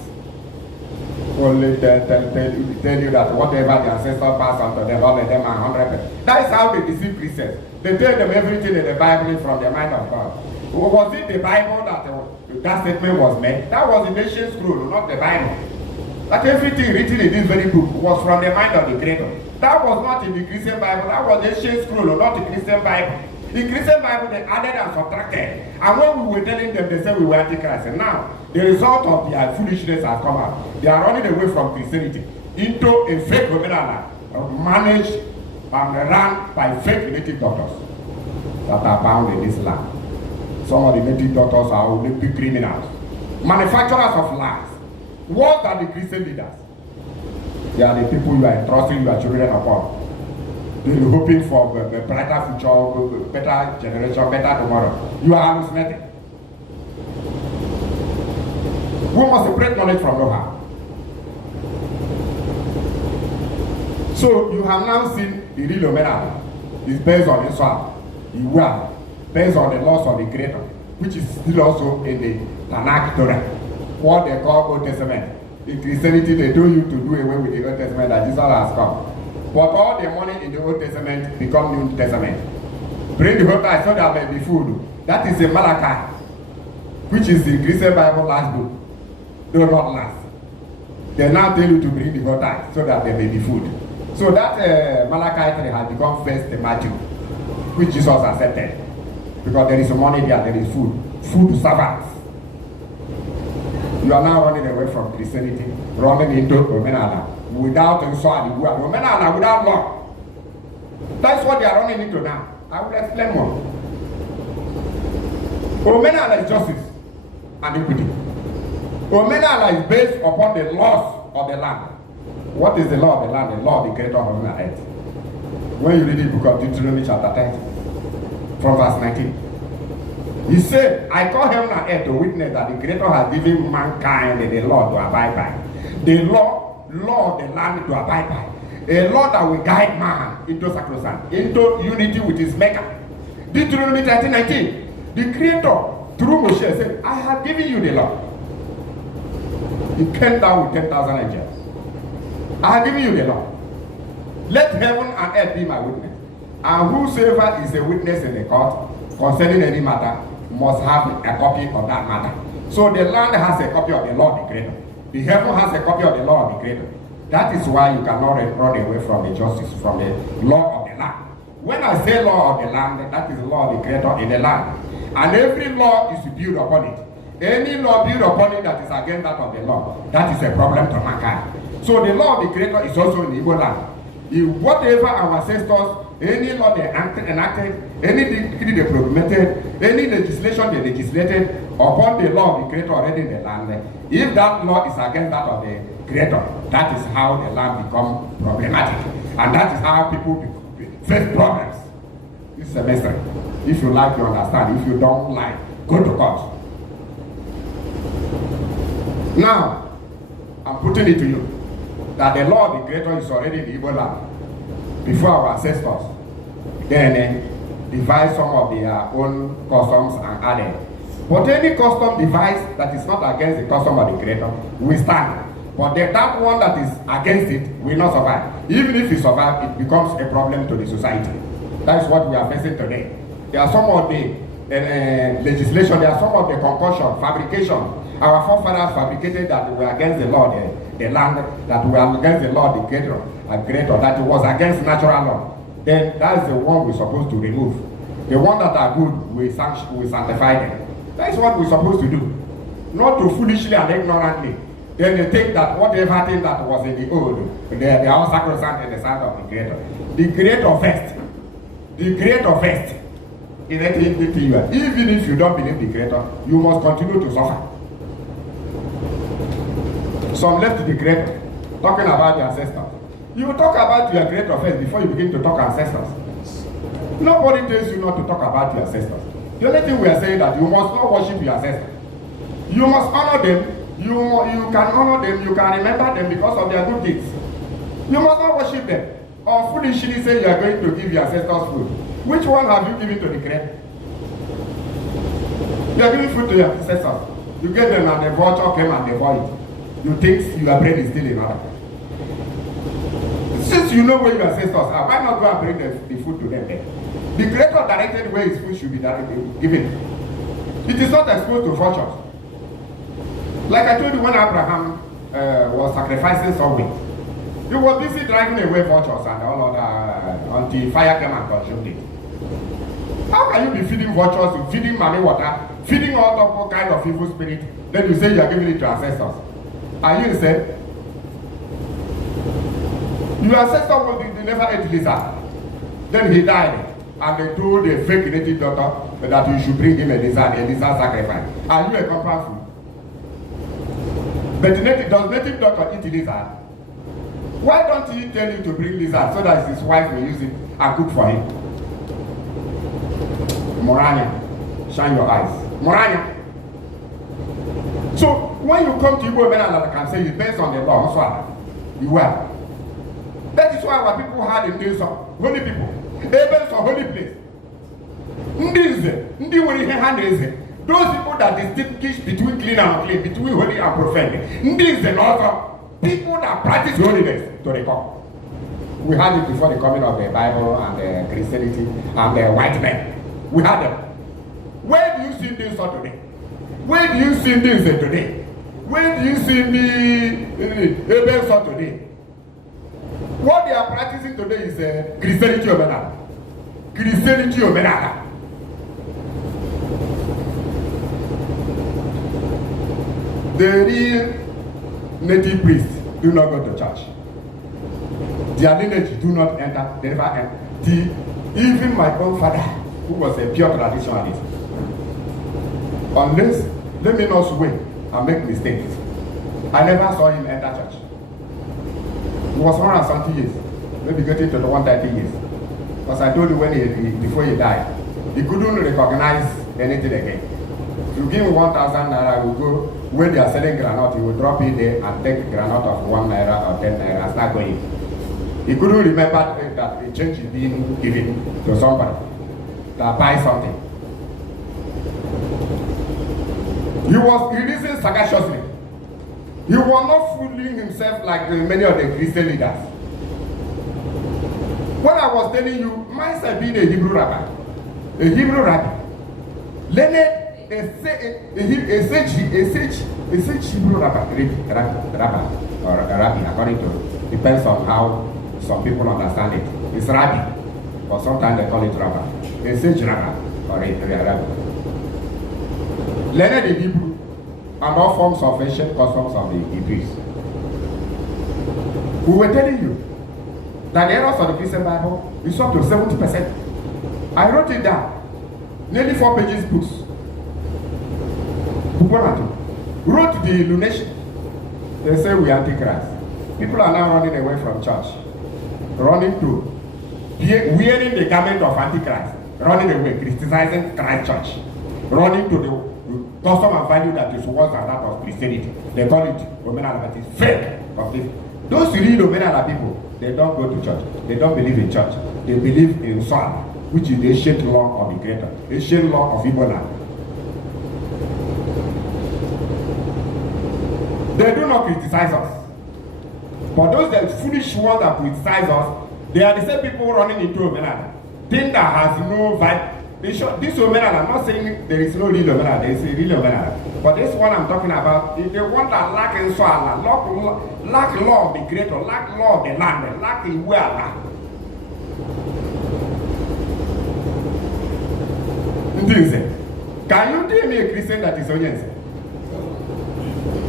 Only tell you that whatever the ancestors pass on to them, all of them are 100%. That is how they deceive Christians. They tell them everything in the Bible from the mind of God. Was it the Bible that statement was made? That was the ancient scroll, not the Bible. That everything written in this very book was from the mind of the Creator. That was not in the Christian Bible. That was the ancient scroll, not the Christian Bible. In Christian Bible, they added and subtracted. And when we were telling them, they said we were antichrist. And now, the result of their foolishness has come out. They are running away from Christianity into a fake Omenala, managed and run by fake native doctors that are bound in this land. Some of the native doctors are Olympic criminals, manufacturers of lies, worse than the Christian leaders. They are the people you are entrusting your children upon. They're hoping for a brighter future, better generation, better tomorrow. You are hallucinating. We must separate knowledge from know-how. So you have now seen the real Omenala is based on Islam, Iwa, based on the laws of the Creator, which is still also in the Tanakh Torah, what they call Old Testament. In Christianity, they do you to do away with the Old Testament that Jesus has come. But all the money in the Old Testament become New Testament. Bring the whole time so there may be food. That is a Malachi, which is the Christian Bible last book. Do not last. They now tell you to bring the whole time so that there may be food. So that Malachi 3 has become first Matthew, which Jesus accepted. Because there is money there is food. Food servants. You are now running away from Christianity, running into Omenala. Without Omenala without law. That's what they are running into now. I will explain more. Omenala is justice and equity. Omenala is based upon the laws of the land. What is the law of the land? The law of the Creator of heaven and earth. When you read the book of Deuteronomy chapter 10, from verse 19, he said, I call heaven and earth to witness that the Creator has given mankind the law to abide by. The law of the land to abide by. A law that will guide man into sacrosanct, into unity with his maker. Deuteronomy 13:19. The Creator, through Moshe, said, I have given you the law. He came down with 10,000 angels. I have given you the law. Let heaven and earth be my witness. And whosoever is a witness in the court concerning any matter must have a copy of that matter. So the land has a copy of the law of the Creator. The heaven has a copy of the law of the Creator. That is why you cannot run away from the justice, from the law of the land. When I say law of the land, that is the law of the Creator in the land. And every law is built upon it. Any law built upon it that is against that of the law, that is a problem to mankind. So the law of the Creator is also in Igbo land. If whatever our ancestors, any law they enacted, any decree they promulgated, any legislation they legislated upon the law of the Creator already in the land, if that law is against that of the Creator, that is how the land becomes problematic. And that is how people face problems. This is a mystery. If you like, you understand. If you don't like, go to court. Now, I'm putting it to you that the law of the Creator is already in the Igbo land before our ancestors. Then devise some of their own customs and added. But any custom devised that is not against the custom of the Creator will stand. But that one that is against it will not survive. Even if it survives, it becomes a problem to the society. That is what we are facing today. There are some of the legislation, there are some of the concussion, fabrication. Our forefathers fabricated that we were against the law, the land, that we are against the law, the Creator, that it was against natural law. Then that is the one we're supposed to remove. The one that are good, we sanctify them. That is what we're supposed to do. Not to foolishly and ignorantly. Then they take that whatever thing that was in the old, they are all sacrosanct in the sight of the Creator. The Creator first. The Creator first. Even if you don't believe the Creator, you must continue to suffer. Some left the Creator, talking about the ancestors. You talk about your Creator first before you begin to talk ancestors. Nobody tells you not to talk about your ancestors. The only thing we are saying that you must not worship your ancestors. You must honor them. You can honor them, you can remember them because of their good deeds. You must not worship them. Or foolishly say you are going to give your ancestors food. Which one have you given to the Creator? You are giving food to your ancestors. You gave them and the vulture came and devoured it. You think your brain is still in order. Since you know where your ancestors are, why not go and bring the food to them then? The Creator directed where his food should be given. It is not exposed to vultures. Like I told you when Abraham was sacrificing something, he was busy driving away vultures and all other until fire came and consumed it. How can you be feeding vultures, feeding money water, feeding all kinds of evil spirits, then you say you are giving it to ancestors? Are you insane? Your ancestor they never ate lizard. Then he died. And they told the fake native doctor that you should bring him a lizard sacrifice. Are you a compound food? But does native doctor eat lizard? Why don't he tell you to bring lizard so that his wife will use it and cook for him? Morania, shine your eyes. Morania. So when you come to Igbo men and I can say it based on the law, so you are. That is why our people had in this holy people. Abel's a holy place. Those people that distinguish between clean and unclean, between holy and profane. These are also people that practice holiness to the core. We had it before the coming of the Bible and the Christianity and the white men. We had them. Where do you see this today? Where do you see this today? Where do you see the Abel's today? What they are practicing today is Christianity of Menala. Christianity of Menala. The real native priests do not go to church. Their lineage do not enter, they never enter. Even my own father, who was a pure traditionalist, unless, let me not sway and make mistakes, I never saw him enter church. He was 170 years, maybe getting to the 130 years. Because I told you when before he died, he couldn't recognize anything again. If you give him 1,000 naira, he will go where they are selling granite, he will drop it there and take granite of 1 naira or 10 naira and start going. He couldn't remember that the change is being given to somebody that buy something. He reasoned sagaciously. He was not fooling himself like many of the Christian leaders. When I was telling you, myself being a Hebrew rabbi, learned a sage Hebrew rabbi, or rabbi, according to, depends on how some people understand it. It's rabbi, or sometimes they call it rabbi. A sage rabbi, or a rabbi. Learned in Hebrew, and all forms of ancient customs of the Hebrews. We were telling you that the errors of the Christian Bible is up to 70%. I wrote it down. Nearly 4 pages books. Wrote the illumination. They say we are antichrist. People are now running away from church. Running to wearing the garment of antichrist. Running away, criticizing Christ church. Running to the custom and value that is worse than that of Christianity. They call it Omenala, but it's fake. Complete. Those who read Omenala people, they don't go to church. They don't believe in church. They believe in Son, which is the ancient law of the Creator, ancient law of Igbo land. They do not criticize us. But those that foolish ones that criticize us, they are the same people running into Omenala. Thing that has no vibe. This Omenala, I'm not saying there is no real Omenala, there is a real Omenala. But this one I'm talking about is the one that lack in Swala, lack law of the Creator, lack law of the land, lack the well. Can you tell me a Christian that is audience?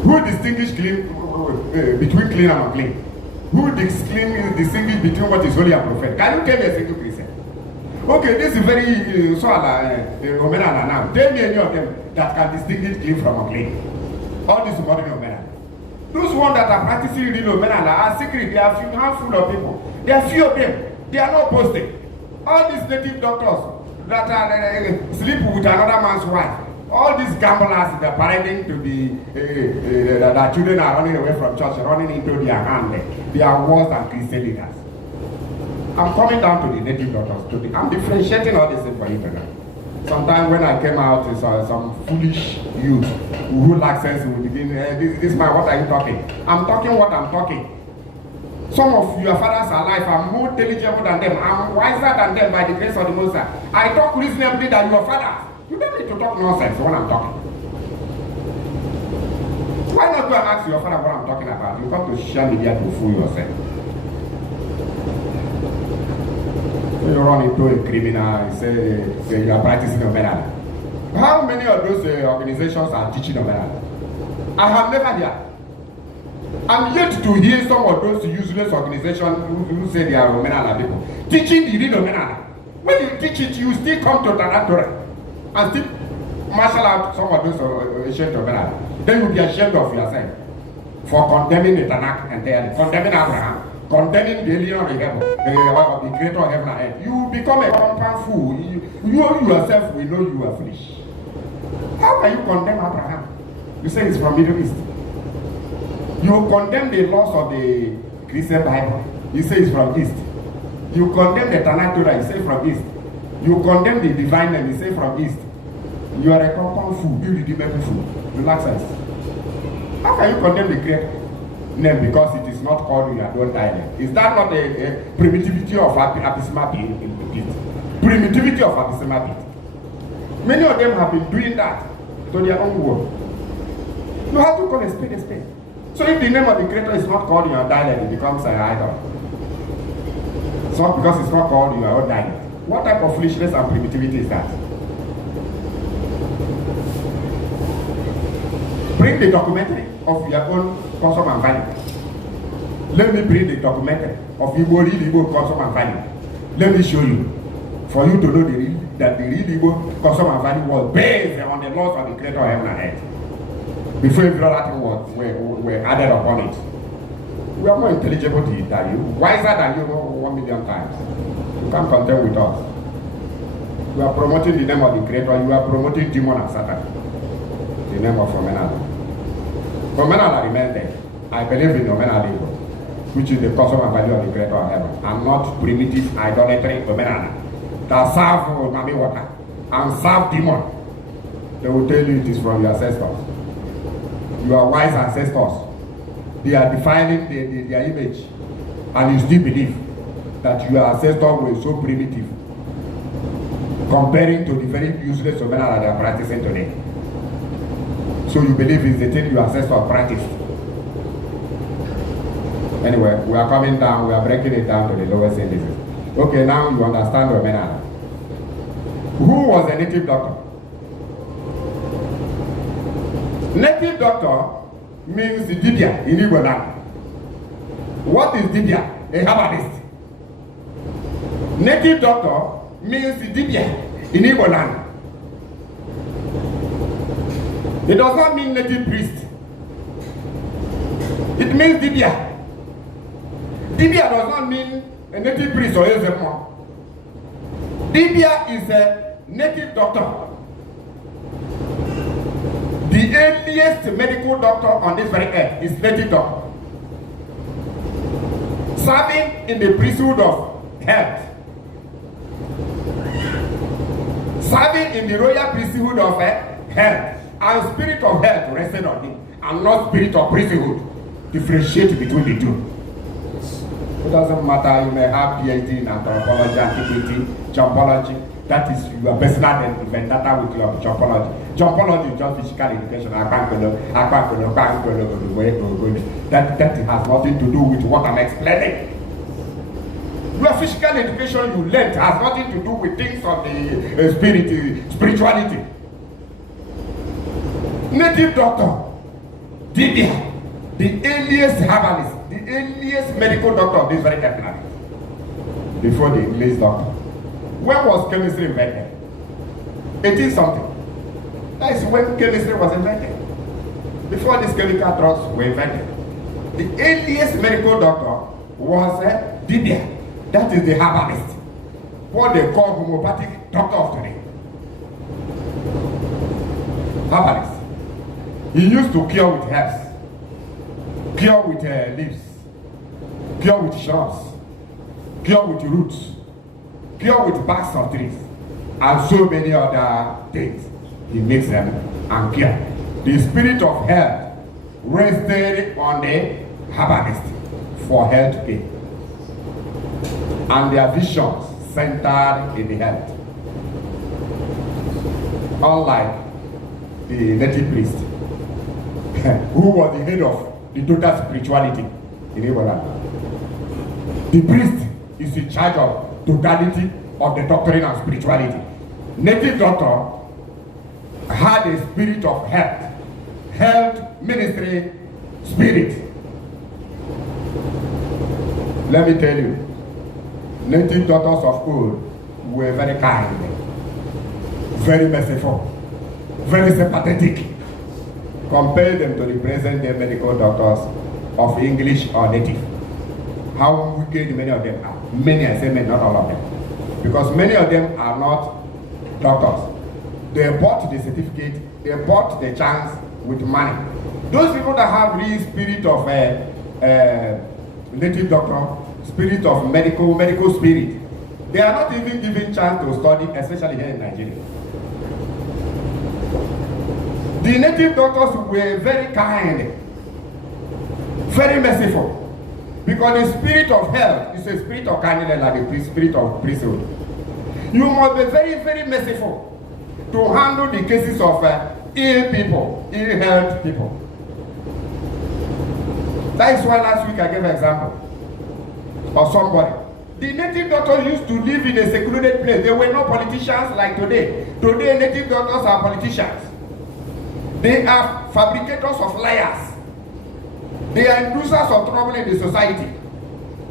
Who distinguish between clean and unclean? Who distinguish between what is holy and prophet? Can you tell me a single Christian? Okay, this is very Omenala now. Tell me any of them that can distinguish clean from unclean. All these modern Omenala. Those ones that are practicing real Omenala are secret. They are few handful of people. There are few of them. They are not posted. All these native doctors that are sleep with another man's wife. All these gamblers that are parading to be that children are running away from church, running into their hand. They are worse than Christian leaders. I'm coming down to the native doctors. I'm differentiating all this thing for you tonight. Sometimes when I came out, some foolish youth who lack sense will begin, this man, what are you talking? I'm talking what I'm talking. Some of your fathers are alive. I'm more intelligent than them. I'm wiser than them by the grace of the Most High. I talk reasonably than your fathers. You don't need to talk nonsense when I'm talking. Why not go and ask your father what I'm talking about? You come to social media to fool yourself. You run into a criminal, you say you are practicing Omenala. How many of those organizations are teaching Omenala? I have never heard. I'm yet to hear some of those useless organizations who say they are Omenala people teaching the real Omenala. When you teach it, you still come to Tanakh and still marshal out some of those ancient Omenala. Then you'll be ashamed of yourself for condemning the Tanakh entirely, condemning Abraham, condemning the alien of the heaven, the creator of heaven and earth. You become a compound fool. You yourself will know you are foolish. How can you condemn Abraham? You say it's from Middle East. You condemn the laws of the Christian Bible. You say it's from East. You condemn the Tanakh Torah. You say from East. You condemn the divine name. You say from East. You are a compound fool. You redeemable fool. Relax us. How can you condemn the great name because it is not called your own dialect? Is that not a primitivity of abysmal being? Primitivity of abysmal being. Many of them have been doing that to their own world. You have to call a spade a spade. So if the name of the creator is not called in your dialect, it becomes an idol. It's not because it's not called in your own dialect. What type of foolishness and primitivity is that? Bring the documentary of your own custom and value. Let me bring the documentary of Igbo custom and value. Let me show you. For you to know that the real Igbo custom and value was based on the laws of the creator of heaven and earth. Before every other thing were added upon it. We are more intelligible than you, wiser than you 1 million times. You can't contend with us. We are promoting the name of the creator, you are promoting demon and Satan. The name of Omenala. Omenala remains there. I believe in Omenala, which is the custom and value of the creator of heaven, and not primitive idolatry Omenala that serve Mami water and serve demon. They will tell you it is from your ancestors. Your wise ancestors. They are defiling their image, and you still believe that your ancestors were so primitive comparing to the very useless Omenala they are practicing today. So you believe it's the thing your ancestors practiced. Anyway, we are coming down, we are breaking it down to the lowest indices. Okay, now you understand Omenala. Who was a native doctor? Native doctor means the Dibia in Igbo land. What is Dibia? A herbalist. Native doctor means Dibia in Igbo land. It does not mean native priest. It means Dibia. Dibia does not mean a native priest or Ezekmo. Dibia is a native doctor. The earliest medical doctor on this very earth is native doctor. Serving in the priesthood of health. Serving in the royal priesthood of health. And spirit of health rested on him. And not spirit of priesthood. Differentiate between the two. It doesn't matter, you may have PhD in anthropology, antiquity, geology. That is your personal vendetta with your geology. Geology is just physical education. That has nothing to do with what I'm explaining. Your physical education you learned has nothing to do with things of the spirituality. Native doctor, Dibia, the earliest herbalist, the earliest medical doctor of this very planet, before the English doctor. When was chemistry invented? 18 something. That is when chemistry was invented. Before these chemical drugs were invented. The earliest medical doctor was Dibia. That is the herbalist. What they call homeopathic doctor of today. Herbalist. He used to cure with herbs, cure with leaves, cure with shrubs, cure with roots, cure with barks of trees, and so many other things. He makes them and cure. The spirit of health rested on the herbalist for health care, and their visions centered in the health. Unlike the native priest, who was the head of the total spirituality in Igbo. The priest is in charge of totality of the doctrine and spirituality. Native doctor had a spirit of health ministry spirit. Let me tell you, native doctors of old were very kind, very merciful, very sympathetic. Compare them to the present day medical doctors of English or native. How wicked many of them are. Many, I say many, not all of them. Because many of them are not doctors. They bought the certificate, they bought the chance with money. Those people that have real spirit of native doctor, spirit of medical spirit, they are not even given chance to study, especially here in Nigeria. The native doctors were very kind, very merciful, because the spirit of health is a spirit of kindness, like the spirit of priesthood. You must be very, very merciful to handle the cases of ill people, ill health people. That is why last week I gave an example of somebody. The native doctors used to live in a secluded place. They were not politicians like today. Today, native doctors are politicians. They are fabricators of liars. They are inducers of trouble in the society.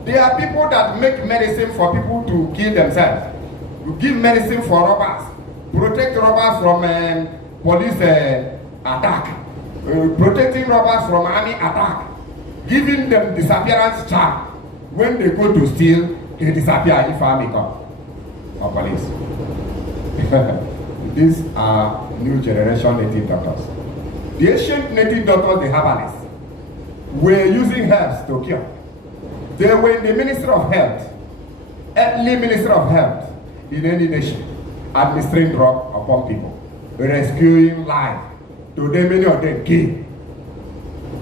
They are people that make medicine for people to kill themselves. You give medicine for robbers, protect robbers from police attack, protecting robbers from army attack, giving them disappearance charm. When they go to steal, they disappear if army come or police. These are new generation native doctors. The ancient native doctors, the herbalists, were using herbs to cure. They were in the Ministry of Health, early Ministry of Health in any nation, administering drug upon people, rescuing life. Today, many of them kill.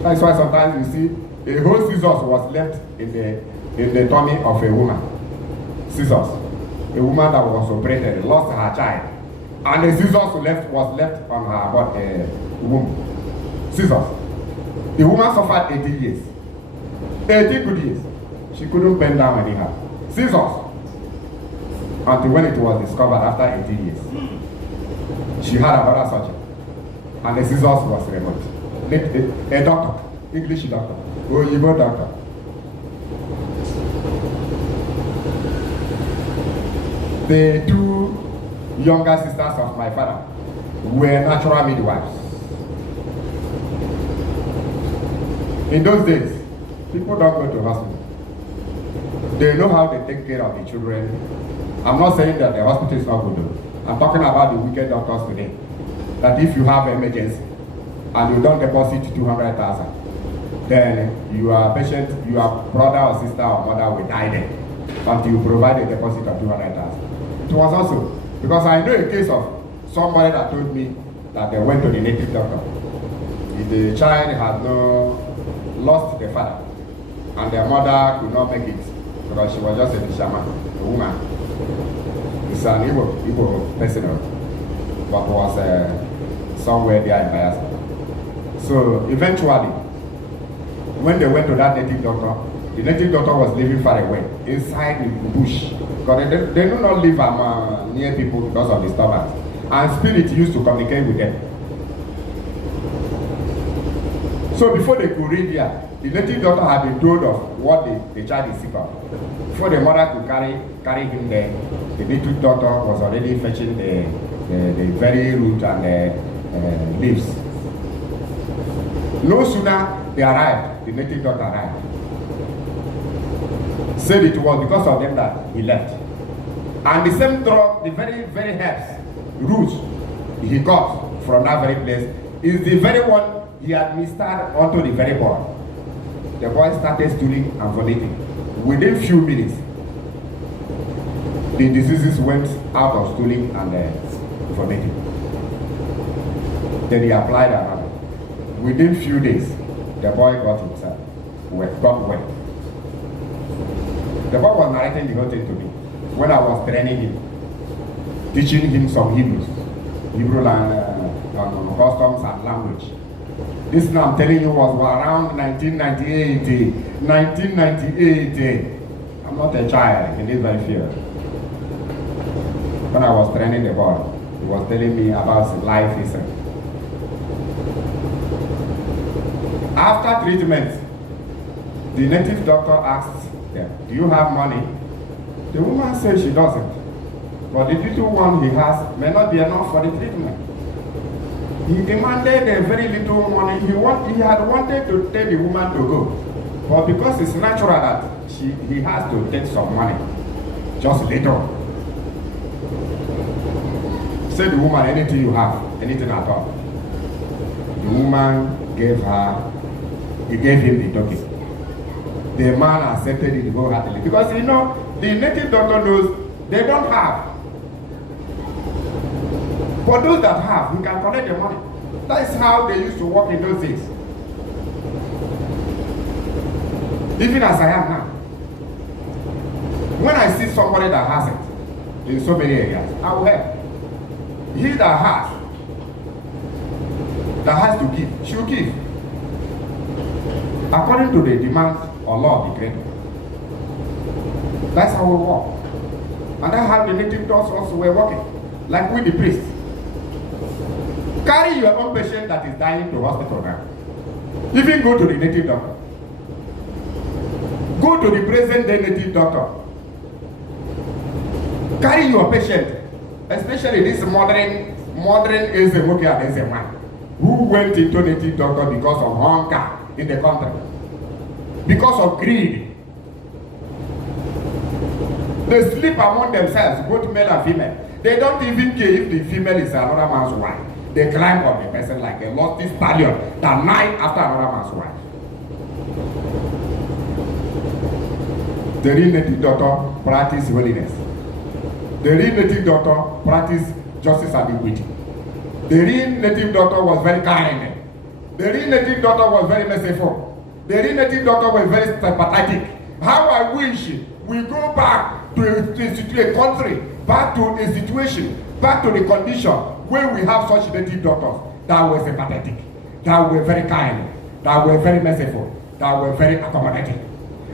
That's why sometimes you see a whole scissors was left in the tummy of a woman. Scissors. A woman that was operated, lost her child. And the scissors was left on her womb. Scissors. The woman suffered 80 years. 80 good years. She couldn't bend down anyhow. Scissors. Until when it was discovered after 80 years. She had another surgery. And the scissors was removed. A doctor, English doctor, Oyibo doctor. The two younger sisters of my father were natural midwives. In those days, people don't go to hospital. They know how they take care of the children. I'm not saying that the hospital is not good though. I'm talking about the wicked doctors today. That if you have emergency and you don't deposit 200,000, then your patient, your brother or sister or mother will die there until you provide a deposit of 200,000. It was also because I know a case of somebody that told me that they went to the native doctor. The child had lost the father, and their mother could not make it because she was just a shaman, a woman. It's an Igbo person, but was somewhere there in Bayelsa. So eventually, when they went to that native doctor, the native doctor was living far away, inside the bush. Because they do not live near people because of disturbance. And spirit used to communicate with them. So before they could read here, the native doctor had been told of what the child is sick of. Before the mother could carry him there, the native doctor was already fetching the very root and the leaves. No sooner they arrived, the native doctor arrived. Said it was because of them that he left. And the same drug, the very, very herbs, roots he got from that very place is the very one he administered onto the very boy. The boy started stooling and vomiting. Within few minutes, the diseases went out of stooling and vomiting. Then he applied another. Within few days, the boy got himself got well. The boy was narrating the whole thing to me when I was training him, teaching him some Hebrew and customs and language. This now I'm telling you was around 1998. 1998. I'm not a child in this very field. When I was training the boy, he was telling me about his life history. After treatment, the native doctor asked them, "Do you have money?" The woman said she doesn't. But the little one he has may not be enough for the treatment. He demanded a very little money. He had wanted to tell the woman to go. But because it's natural that he has to take some money, just little. Said the woman, anything you have, anything at all. The woman gave him the token. The man accepted it wholeheartedly. Because the native doctor knows they don't have. For those that have, we can collect the money. That is how they used to work in those days. Even as I am now. When I see somebody that has it in so many areas, I will help. He that has to give, should give. According to the demand or law of the creator. That's how we work. And that's how the native doctors also were working. Like with the priests. Carry your own patient that is dying to hospital now. Even go to the native doctor. Go to the present day native doctor. Carry your patient, especially this modern Ezemoke and Ezeman, who went into native doctor because of hunger in the country, because of greed. They sleep among themselves, both male and female. They don't even care if the female is another man's wife. They climb on the person like a lofty stallion that night after another man's wife. The real native doctor practice holiness. The real native doctor practice justice and equity. The real native doctor was very kind. The real native doctor was very merciful. The real native doctor was very sympathetic. How I wish we go back to a country, back to a situation, back to the condition where we have such native doctors that were sympathetic, that were very kind, that were very merciful, that were very accommodating,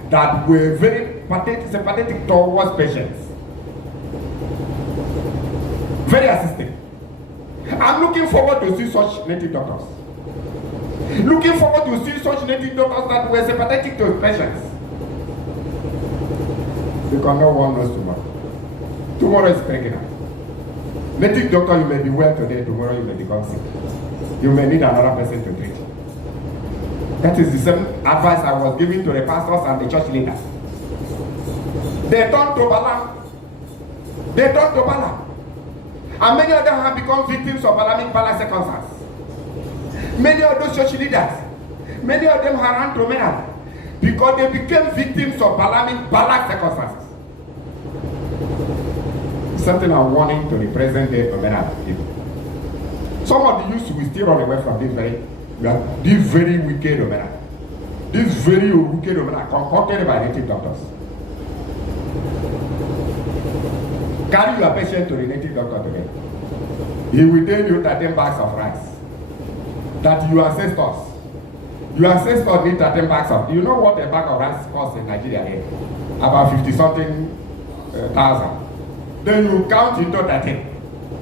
that were very sympathetic towards patients, very assisting. I'm looking forward to see such native doctors. Looking forward to see such native doctors that were sympathetic to patients. Because no one knows tomorrow. Tomorrow is pregnant. Native doctor, you may be well today, tomorrow you may become sick. You may need another person to treat. That is the same advice I was giving to the pastors and the church leaders. They turn to Balaam. They turn to Balaam. And many of them have become victims of Balaamic circumstances. Many of those church leaders, many of them have run to men because they became victims of Balaamic circumstances. Something I'm warning to the present day Omena people. Some of the youth will still run away from this very wicked Omena. This very wicked Omena concocted by native doctors. Carry your patient to the native doctor today. He will tell you 13 bags of rice. That your ancestors need 13 bags of. You know what a bag of rice costs in Nigeria here? About 50-something thousand. Then you count into 13.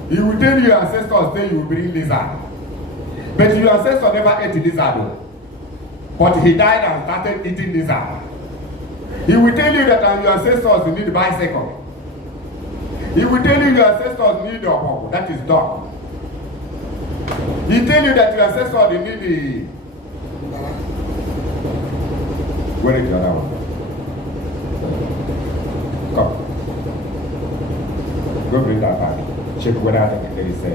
He will tell your ancestors then you will bring lizard. But your ancestor never ate lizard. But he died and started eating lizard. He will tell you that your ancestors need bicycle. He will tell you your ancestors need a dog, that is dog. He tell you that your ancestors need the. Where is the other one? Come. Go bring that back. Check whether there is a.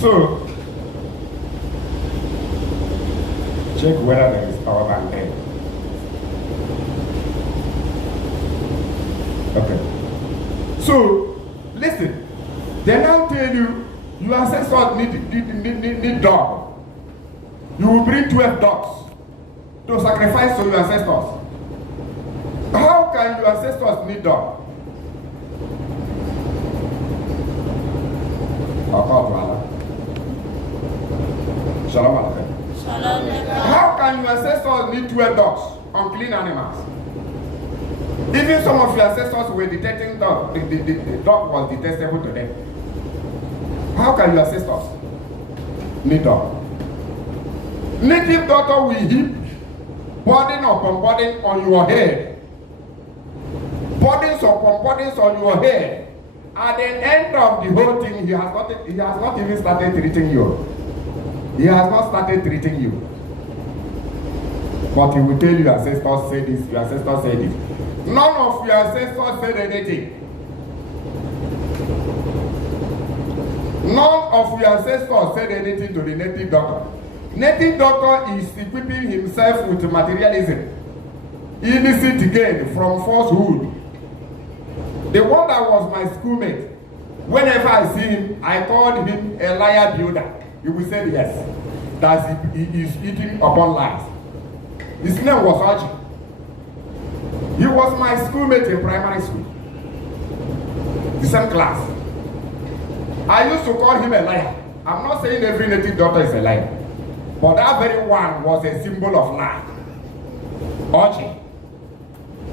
So, check whether there is power bank there. Okay. So, listen. They now tell you your ancestors need dog. You will bring 12 dogs to sacrifice to your ancestors. How can your ancestors need dog? Shalom alaikum. How can your ancestors need 12 dogs, unclean animals? Even some of your ancestors were detecting dog. The dog was detestable to them. How can your ancestors need dog? Native doctor will heap burden upon burden on your head. Burdens upon burdens on your head. At the end of the whole thing, he has not even started treating you. He has not started treating you. But he will tell you your ancestors say this, your ancestors say this. None of your ancestors said anything. None of your ancestors said anything to the native doctor. Native doctor is equipping himself with materialism, illicit gain from falsehood. The one that was my schoolmate, whenever I see him, I called him a liar builder. He will say yes, that he is eating upon lies. His name was Archie. He was my schoolmate in primary school, the same class. I used to call him a liar. I'm not saying every native doctor is a liar, but that very one was a symbol of lie. Archie.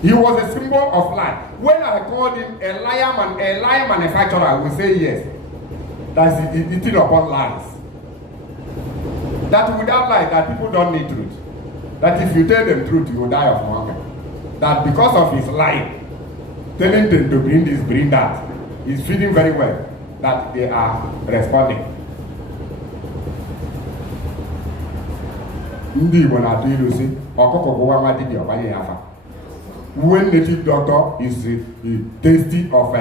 He was a symbol of lie. When I called him a lie manufacturer, I will say yes. That's eating upon lies. That without lie, that people don't need truth. That if you tell them truth, you will die of hunger. That because of his lying, telling them to bring this, bring that, he's feeling very well. That they are responding. When native doctor is tasty of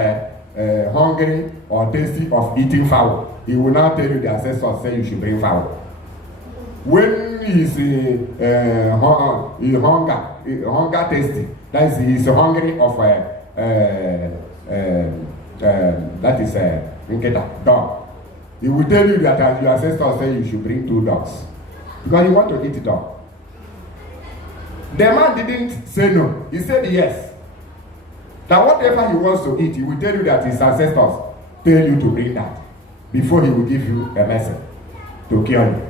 hungry or tasty of eating fowl, he will now tell you the ancestors say you should bring fowl. When he's hunger tasty, that is he's hungry of that is dog. He will tell you that your ancestors say you should bring 2 dogs because he want to eat dog. The man didn't say no. He said yes. That whatever he wants to eat, he will tell you that his ancestors tell you to bring that before he will give you a message to kill you.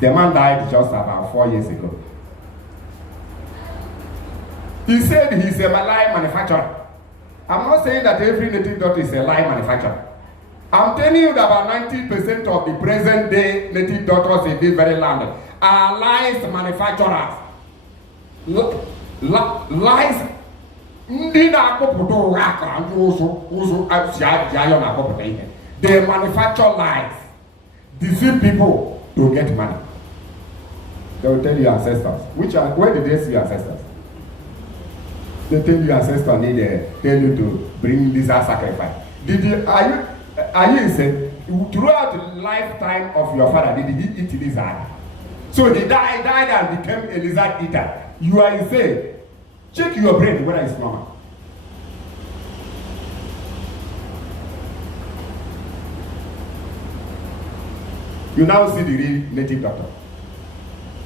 The man died just about 4 years ago. He said he's a lie manufacturer. I'm not saying that every native doctor is a lie manufacturer. I'm telling you that about 90% of the present day native doctors in this very land are lies manufacturers. Lies. They manufacture lies, deceive people to get money. They will tell you ancestors. Where did they see ancestors? They tell you ancestors tell you to bring lizard sacrifice. Are you insane? Throughout the lifetime of your father, did he eat lizard? So he died and became a lizard eater. You are insane. Check your brain whether it's normal. You now see the real native doctor.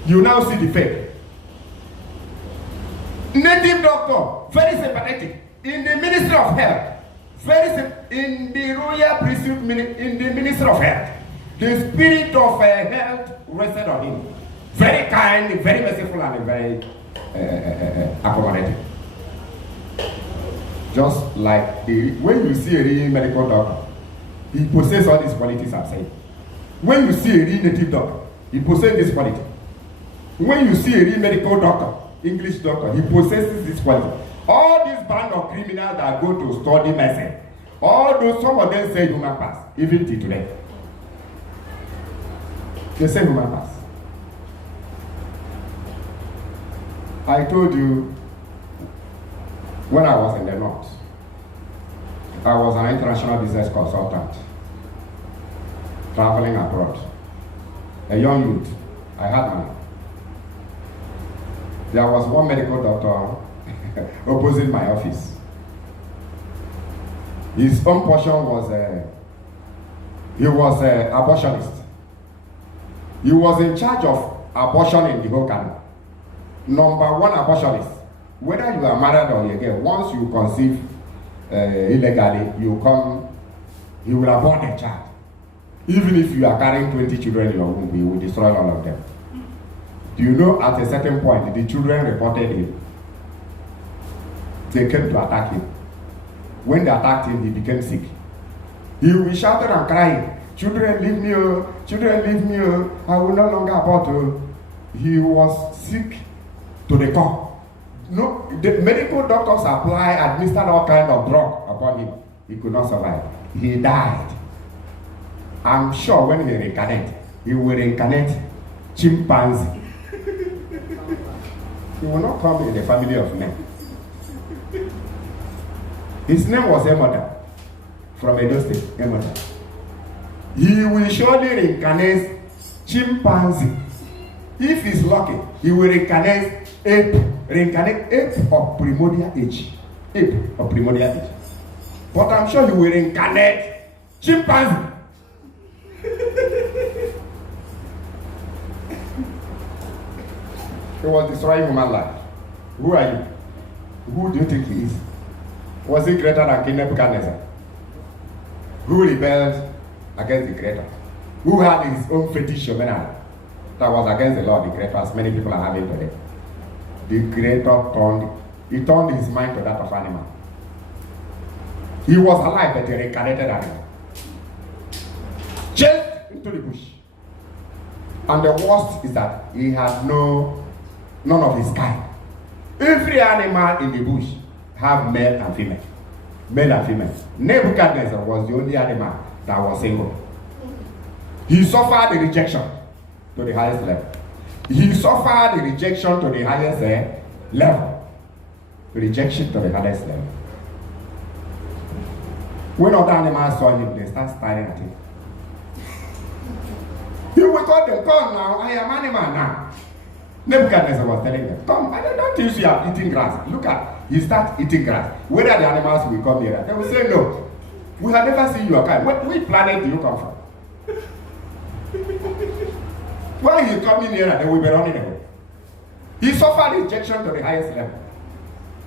You now see the fake. Native doctor, very sympathetic. In the Ministry of Health, in the Royal Priesthood, in the Ministry of Health, the spirit of health rested on him. Very kind, very merciful, and very accommodating. Just like when you see a real medical doctor, he possesses all these qualities I'm saying. When you see a real native doctor, he possesses this quality. When you see a real medical doctor, English doctor, he possesses this quality. All these band of criminals that go to study medicine, some of them say human pass, even till today. They say human pass. I told you when I was in the north, I was an international business consultant, traveling abroad. A young youth, I had money. There was one medical doctor opposite my office. His own portion was he was an abortionist. He was in charge of abortion in the whole country. Number one abortionist. Whether you are married or you're gay, once you conceive illegally, he will abort the child. Even if you are carrying 20 children in your womb, he will destroy all of them. Do you know at a certain point, the children reported him. They came to attack him. When they attacked him, he became sick. He will shout and cry, "Children, leave me, oh! Children, leave me, oh! I will no longer abort." Oh. He was sick to the core. No, the medical doctors administered all kinds of drug upon him. He could not survive. He died. I'm sure when he reincarnates, he will reincarnate chimpanzee. He will not come in the family of men. His name was Emoda, from Edo State, Emoda. He will surely reincarnate chimpanzee. If he's lucky, he will reincarnate ape of primordial age. Ape of primordial age. But I'm sure he will reincarnate chimpanzee. He was destroying human life. Who are you? Who do you think he is? Was he greater than King Nebuchadnezzar? Who rebelled against the Creator? Who had his own fetish that was against the law of the Creator, as many people are having today? The Creator turned his mind to that of animal. He was alive, but a reincarnated animal. Chased into the bush. And the worst is that he had none of his kind. Every animal in the bush have male and female. Male and female. Nebuchadnezzar was the only animal that was single. He suffered the rejection to the highest level. He suffered the rejection to the highest level. Rejection to the highest level. When other animals saw him, they start staring at him. He will tell them, "Come now, I am animal now." Nebuchadnezzar was telling them, "Come, I don't think you are eating grass. Look at, you start eating grass. Whether the animals will come here, they will say, 'No, we have never seen your kind. Which planet do you come from?' When he come in here, they will be running away." He suffered rejection to the highest level.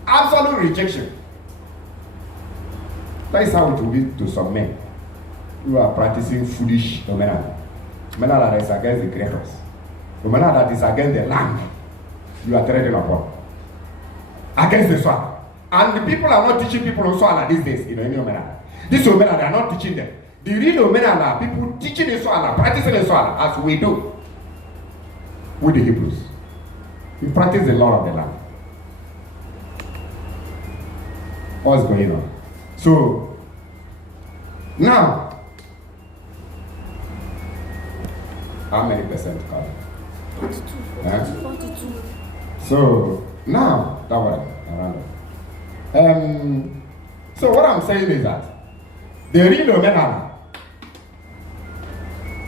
Absolute rejection. That is how it will be to some men who are practicing foolish dominion. Dominion that is against the creators. Dominion that is against the land you are treading upon. Against the soil. And the people are not teaching people on soil these days in any dominion. This dominion, they are not teaching them. The real Omenala are people teaching Iswala, practicing Iswala, as we do with the Hebrews. We practice the law of the land. What's going on? So, now, how many percent covered? 42. So, now, that one, around. So what I'm saying is that the real Omenala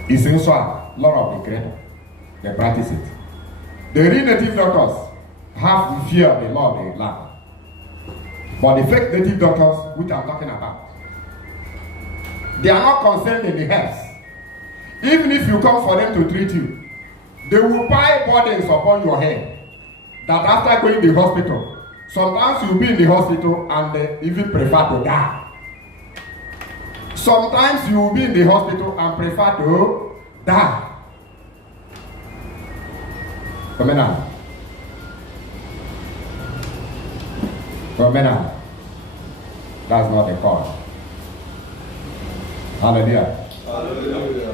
is in Swahili, law of the Creator. They practice it. The real native doctors have fear of the law of the land. But the fake native doctors, which I'm talking about, they are not concerned in the health. Even if you come for them to treat you, they will buy burdens upon your head that after going to the hospital, sometimes you'll be in the hospital and they even prefer to die. Sometimes you will be in the hospital and prefer to die. Comena. That's not the cause. Hallelujah. Hallelujah.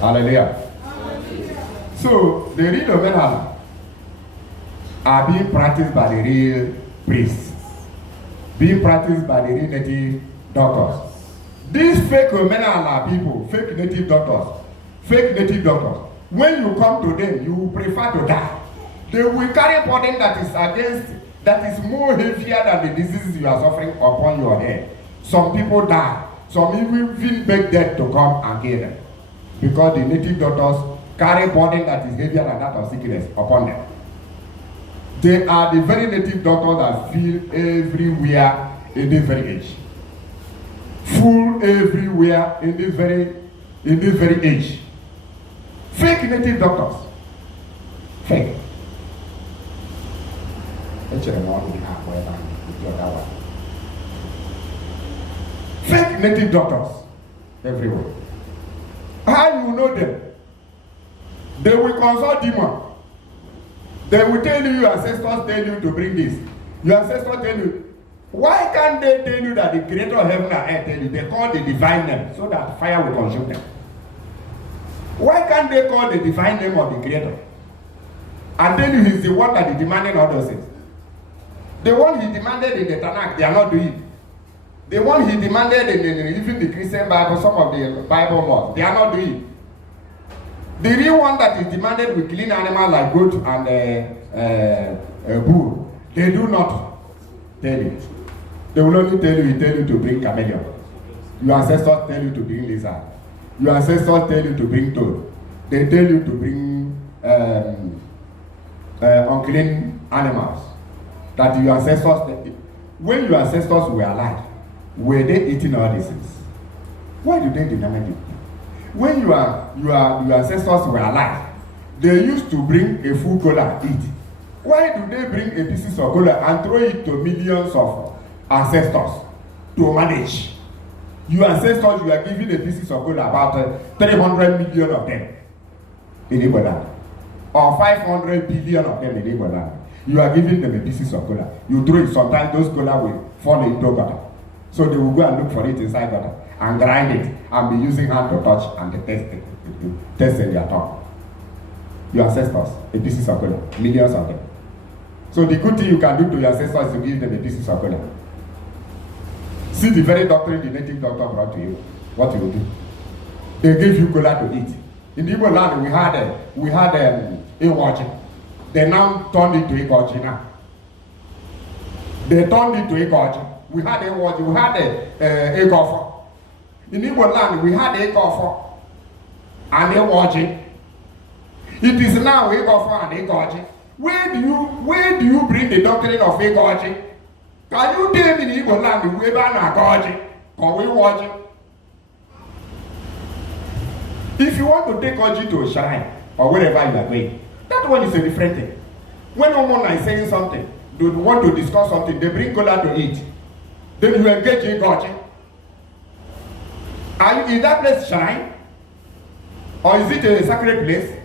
Hallelujah. So the real Omenala are being practiced by the real priests, being practiced by the real native doctors. These fake Omenala people, fake native doctors, when you come to them, you will prefer to die. They will carry burden that is more heavier than the diseases you are suffering upon your head. Some people die. Some even beg death to come and kill them. Because the native doctors carry burden that is heavier than that of sickness upon them. They are the very native doctors that feel everywhere in this very age. Full everywhere in this very age. Fake native doctors. Fake. Fake native doctors everywhere. How you know them? They will consult demon. They will tell you, your ancestors tell you to bring this. Your ancestors tell you. Why can't they tell you that the creator of heaven and earth tell you? They call the divine name so that fire will consume them. Why can't they call the divine name of the creator and tell you he's the one that is demanding all those things? The one he demanded in the Tanakh, they are not doing. The one he demanded in even the Christian Bible, some of the Bible laws, they are not doing. The real one that is demanded with clean animals like goat and bull, they do not tell you. They will only tell you to bring chameleon. Your ancestors tell you to bring lizard. Your ancestors tell you to bring toad. They tell you to bring unclean animals. That your ancestors, when your ancestors were alive, were they eating all these things? Why do they deny it? When your ancestors were alive, they used to bring a full cola and eat. Why do they bring a piece of cola and throw it to millions of ancestors to manage? Your ancestors, you are giving a piece of cola, about 300 million of them in Igbo land, or 500 billion of them in Igbo land. You are giving them a piece of cola. You throw it, sometimes those cola will fall into gutter. So they will go and look for it inside gutter and grind it and be using hand to touch and test in their tongue. Your ancestors, a piece of cola, millions of them. So the good thing you can do to your ancestors is to give them a piece of cola. See the very doctrine the native doctor brought to you. What you will do? They gave you cola to eat. In the Igbo land, we had a watching. They now turned it to Ikochi now. They turned it to Ikochi. We had a watch, we had a gopher. In Igbo land, we had a gopher and a watching. It is now a gopher and a gopher. Where do you bring the doctrine of a gopher? Can you tell me in Igbo land we ban a gopher or we watching? If you want to take Oji to a shrine or wherever you are going, that one is a different thing. When someone is saying something, they want to discuss something, they bring cola to eat. Then you engage in gotcha. Are you in that place shrine? Or is it a sacred place?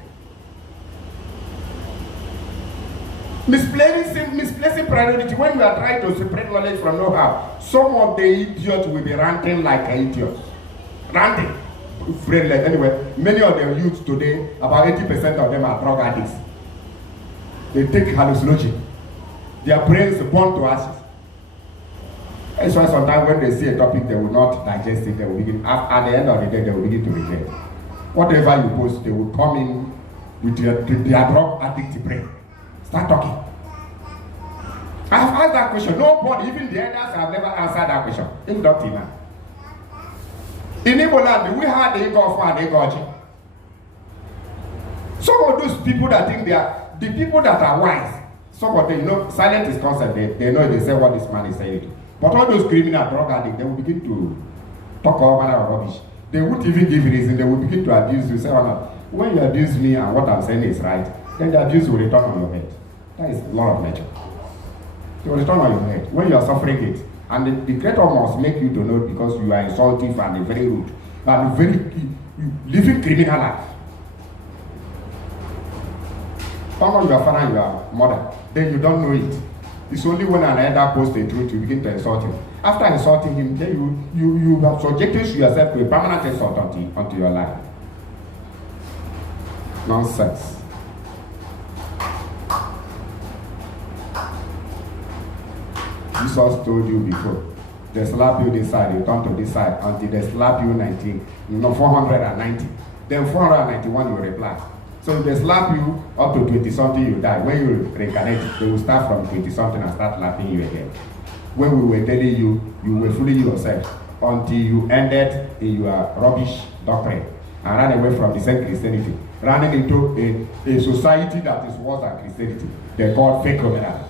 Misplacing priority when we are trying to separate knowledge from know-how. Some of the idiots will be ranting like an idiot. Ranting. Anyway, many of the youth today, about 80% of them are drug addicts. They take hallucinogen. Their brains burn to ashes. That's why sometimes when they see a topic, they will not digest it. They will begin, at the end of the day, they will begin to regret. Whatever you post, they will come in with their drug addict brain. Start talking. I have asked that question. Nobody, even the elders, have never answered that question. It's not enough. In Igbo land, we had the Ego and the Ego. Some of those people that think they are, the people that are wise, some of them, you know, silent is concept. They know, they say what this man is saying. But all those criminal drug addicts, they will begin to talk all manner of rubbish. They won't even give reason. They will begin to abuse you. Say, oh, no, when you abuse me and what I'm saying is right, then the abuse will return on your head. That is law of nature. It will return on your head when you are suffering it. And the creator must make you to know because you are insulting and very rude and very living criminal life. Honor your father and your mother, then you don't know it. It's only when an elder posts the truth you begin to insult him. After insulting him, then you have subjected yourself to a permanent insult onto your life. Nonsense. Jesus told you before, they slap you this side, you turn to this side until they slap you 490. Then 491 you reply. So if they slap you up to 20 something, you die. When you reincarnate, they will start from 20 something and start slapping you again. When we were telling you, you were fooling yourself until you ended in your rubbish doctrine and ran away from the same Christianity, running into a society that is worse than Christianity. They call fake Romana,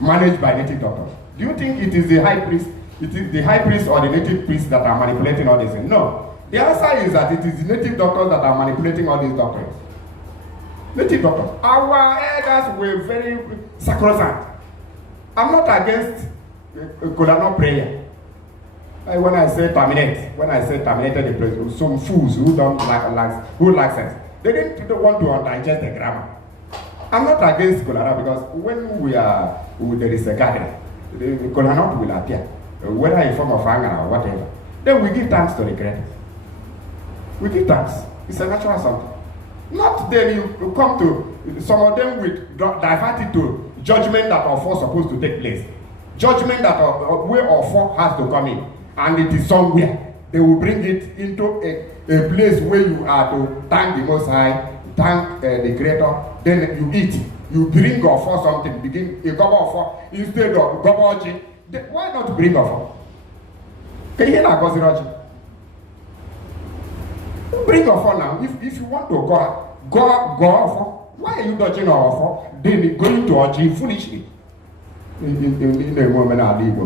managed by native doctors. Do you think it is the high priest? It is the high priest or the native priests that are manipulating all this? No. The answer is that it is the native doctors that are manipulating all these doctrines. Native doctors. Our elders were very sacrosanct. I'm not against Kolano prayer. When I say terminated the president, some fools who don't like sense, they don't want to digest the grammar. I'm not against Kolano because when there is a gathering, the Kolano will appear, whether in form of anger or whatever. Then we give thanks to the Creator. We give thanks. It's a natural something. Not then you come to some of them with diverted to judgment that of all supposed to take place. Judgment that where or for has to come in, and it is somewhere. They will bring it into a place where you are to thank the Most High, thank the Creator. Then you eat. You bring or for something. Begin a gobble of for instead of gobble. Why not bring or for? Can you hear that, Gosiraji? Bring offer now. If you want to go offer, why are you dodging our offer? Then going to Oji foolishly. In the moment I leave,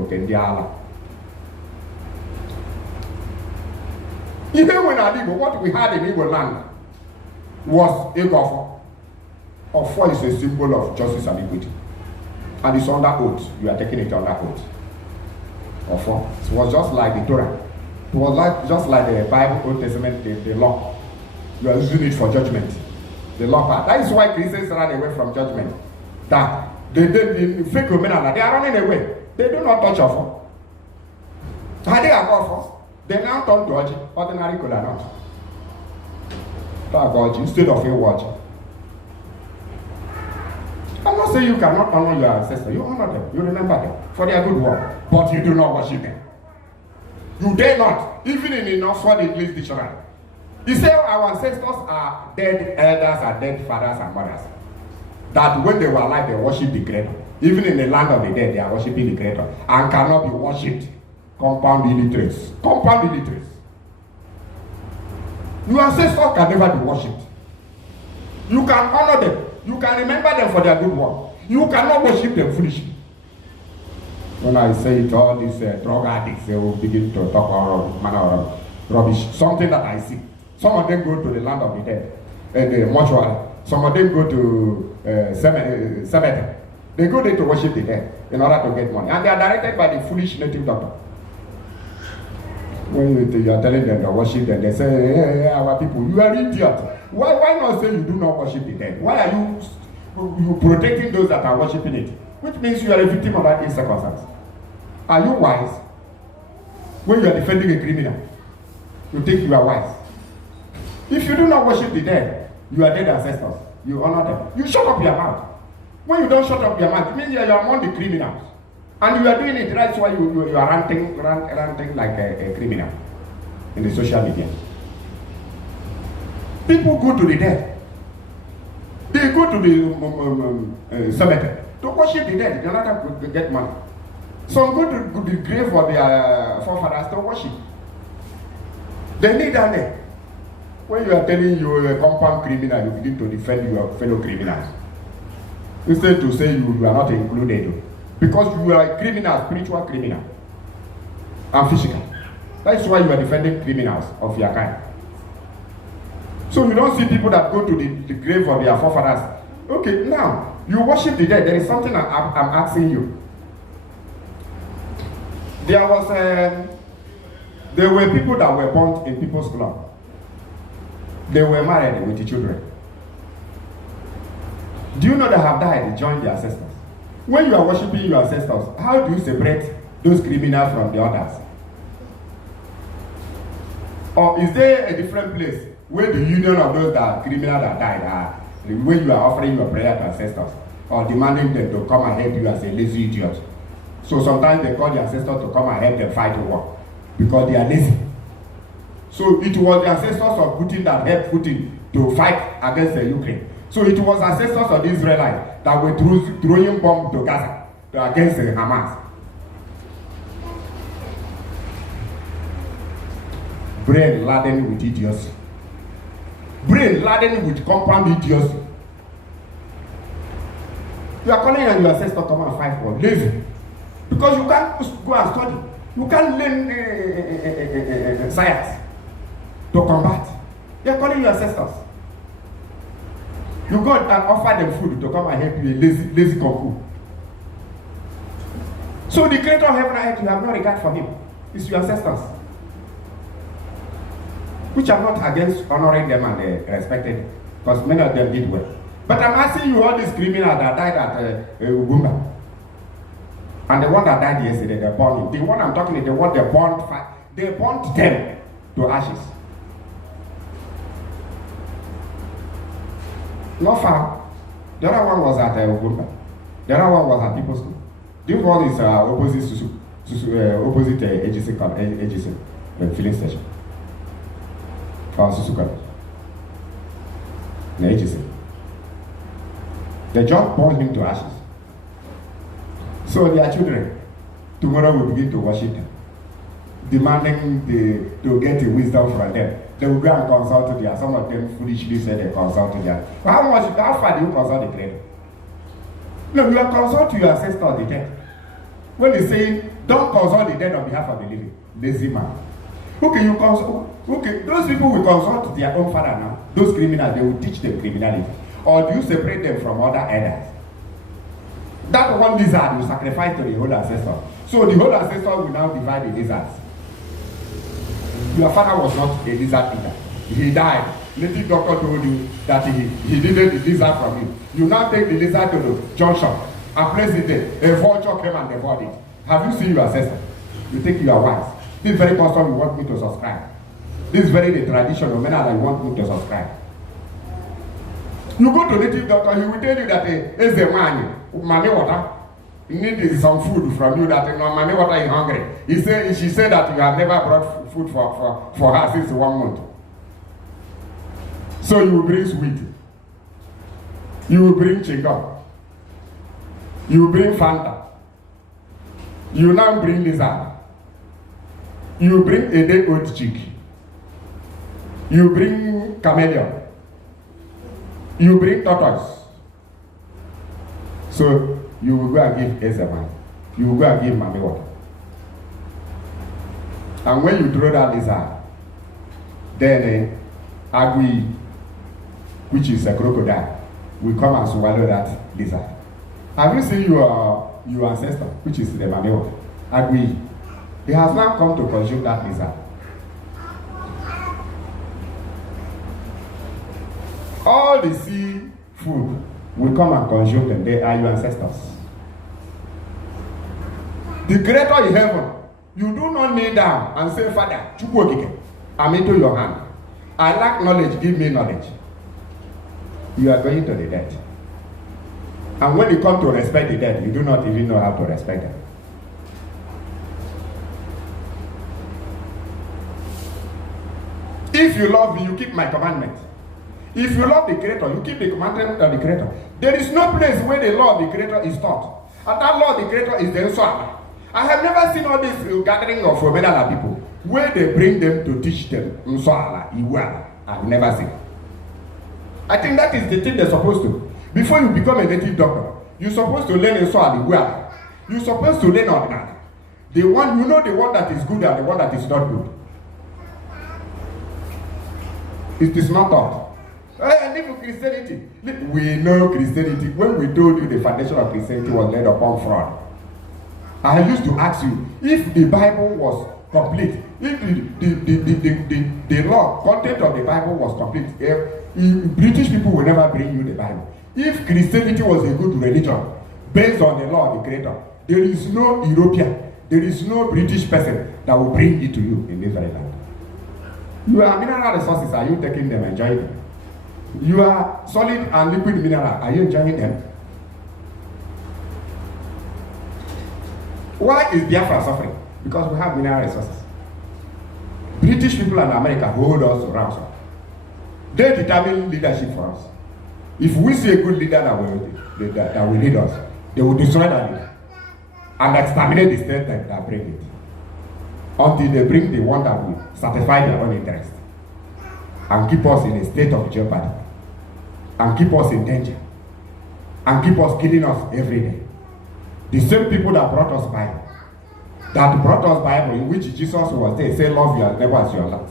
even when I leave, what we had in Igbo land was a offer. Offer is a symbol of justice and equity. And it's under oath. You are taking it under oath. Offer. It was just like the Torah. It was just like the Bible, Old Testament, the law. You are using it for judgment. The law part. That is why Christians run away from judgment. That they fake women, they are running away. They do not touch offer. How they are offer? They now turn to ordinary cola not. That instead of a watch. I'm not saying you cannot honor your ancestors. You honor them. You remember them for their good work. But you do not worship them. You dare not, even in Oxford English Dictionary. He said our ancestors are dead elders, are dead fathers and mothers. That when they were alive, they worship the Creator. Even in the land of the dead, they are worshiping the Creator and cannot be worshipped. Compound illiterates. Compound illiterates. Your ancestors can never be worshipped. You can honor them. You can remember them for their good work. You cannot worship them foolishly. When I say it, all these drug addicts, they will begin to talk about manner of rubbish. Something that I see. Some of them go to the land of the dead, the mortuary. Some of them go to cemetery. They go there to worship the dead in order to get money. And they are directed by the foolish native doctor. When you are telling them to worship them, they say, hey, our people, you are idiot. Why not say you do not worship the dead? Why protecting those that are worshiping it, which means you are a victim of that circumstance. Are you wise? When you are defending a criminal, you think you are wise. If you do not worship the dead, you are dead ancestors. You honor them. You shut up your mouth. When you don't shut up your mouth, it means you are among the criminals. And you are doing it, that's why you are ranting like a criminal in the social media. People go to the dead. They go to the cemetery to worship the dead. They're not to get money. Some go to the grave of their forefathers to worship. They need that there. When you are telling you a compound criminal, you begin to defend your fellow criminals. Instead to say you are not included. Because you are a criminal, spiritual criminal. And physical. That's why you are defending criminals of your kind. So you don't see people that go to the grave of their forefathers. Okay, now, you worship the dead. There is something I'm asking you. There were people that were born in people's club. They were married with the children. Do you know they have died, joined the ancestors? When you are worshiping your ancestors, how do you separate those criminals from the others? Or is there a different place where the union of those that are criminals that died are, when you are offering your prayer to ancestors, or demanding them to come and help you as a lazy idiot? So sometimes they call the ancestors to come and help them fight the war because they are lazy. So it was the ancestors of Putin that helped Putin to fight against the Ukraine. So it was ancestors of the Israelites that were throwing bombs to Gaza against Hamas. Brain laden with idiocy. Brain laden with compound idiocy. You are calling on your ancestors to come and fight for lazy. Because you can't go and study. You can't learn science to combat. You are calling your ancestors. You go and offer them food to come and help you, a lazy concours. So the creator of heaven and earth, you have no regard for him. It's your ancestors. Which are not against honoring them and respecting, because many of them did well. But I'm asking you, all these criminals that died at Ugumba, and the one that died yesterday, they burned him. The one I'm talking about, the one they burnt them to ashes. Not far. The other one was at Ugumba. The other one was at People's School. This one is opposite AGC, the filling station. Or Susu College. The AGC. They just burned him to ashes. So their children, tomorrow will begin to worship them, demanding to get the wisdom from them. They will go and consult their, some of them foolishly say they consult their. But how far do you consult the creator? No, you are consult your ancestor, the dead. When they say, don't consult the dead on behalf of the living, lazy man. Okay, you consult. Okay, those people will consult their own father now. Those criminals, they will teach them criminality. Or do you separate them from other elders? That one lizard will sacrifice to the whole ancestor. So the whole ancestor will now divide the lizards. Your father was not a lizard eater. He died. Native doctor told you that he needed the lizard from you. You now take the lizard to the junction and place it there. A vulture came and devoured it. Have you seen your ancestor? You think you are wise. This very custom you want me to subscribe. This is very the tradition of men that you want me to subscribe. You go to native doctor, he will tell you that as a man, money water, need some food from you that money water is hungry. She said that you have never brought food for her since 1 month. So you will bring sweet. You will bring chingam. You will bring Fanta. You will now bring lizard. You will bring a day old chick. You will bring chameleon. You bring tortoise. So you will go and give Ezeman. You will go and give Mami water. And when you throw that lizard, then Agui, which is a crocodile, will come and swallow that lizard. Have you seen your ancestor, which is the Mami water? Agui, he has now come to consume that lizard. All the sea food will come and consume them. They are your ancestors. The Creator in heaven, you do not kneel down and say, Father, I'm into your hand. I lack knowledge, give me knowledge. You are going to the dead. And when you come to respect the dead, you do not even know how to respect them. If you love me, you keep my commandment. If you love the Creator, you keep the commandment of the Creator. There is no place where the law of the Creator is taught. And that law of the Creator is the Nswala. I have never seen all this gathering of Obedala people where they bring them to teach them Nswala, Iwala. I've never seen. I think that is the thing they're supposed to. Before you become a native doctor, you're supposed to learn Nswala, Iwala. You're supposed to learn Ordinary. The one, you know, the one that is good and the one that is not good. It is not taught. I live in Christianity. We know Christianity. When we told you the foundation of Christianity was laid upon fraud, I used to ask you, if the Bible was complete, if the law, content of the Bible was complete, if British people will never bring you the Bible. If Christianity was a good religion, based on the law of the Creator, there is no European, there is no British person that will bring it to you in this very land. You are mineral resources, are you taking them, enjoying them? You are solid and liquid mineral, are you enjoying them? Why is Biafra suffering? Because we have mineral resources. British people and America hold us ransom. They determine leadership for us. If we see a good leader that will lead us, they will destroy that leader and exterminate the state that bring it, until they bring the one that will satisfy their own interest and keep us in a state of jeopardy and keep us in danger and keep us killing us every day. The same people that brought us Bible, in which Jesus was there, say love your neighbor as yourself.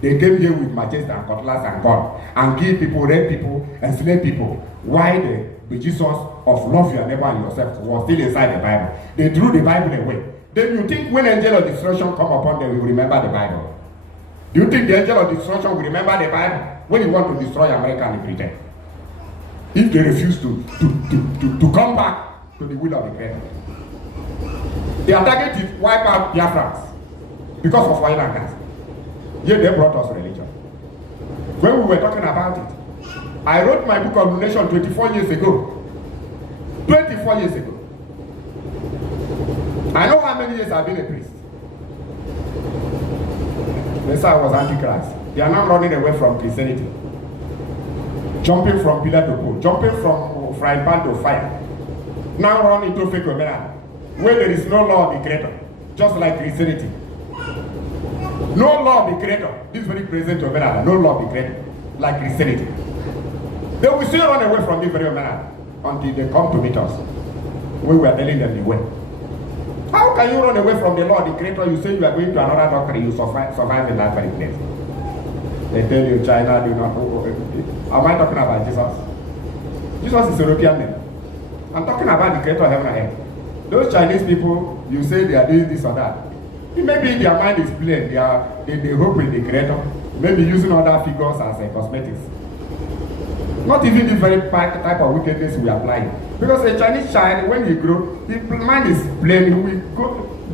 They came here with machetes and cutlass and gun and kill people, rape people, and slay people. Why the Jesus of love your neighbor and yourself was still inside the Bible? They threw the Bible away. Then you think when angel of destruction come upon them, we will remember the Bible? Do you think the angel of destruction will remember the Bible when you want to destroy America and Britain? If they refuse to come back to the will of the Creator. Their target is wipe out Biafrans because of oil and gas. Yet they brought us religion. When we were talking about it, I wrote my book on nation 24 years ago. 24 years ago. I know how many years I've been a priest. They said I was antichrist. They are now running away from Christianity. Jumping from pillar to pole. Jumping from frying pan to fire. Now run into fake Omega, where there is no law of the Creator, just like Christianity. No law of the Creator. This very present Omega, no law of the Creator, like Christianity. They will still run away from this very Omega until they come to meet us. We were telling them the way. How can you run away from the law of the Creator? You say you are going to another doctrine, you survive in that very place. They tell you China do not. Am I talking about Jesus? Jesus is a European name. I'm talking about the Creator of heaven and earth. Those Chinese people, you say they are doing this or that. Maybe their mind is plain. They hope in the Creator. Maybe using other figures as cosmetics. Not even the very type of wickedness we apply. Because a Chinese child, when he grows, his mind is plain. He will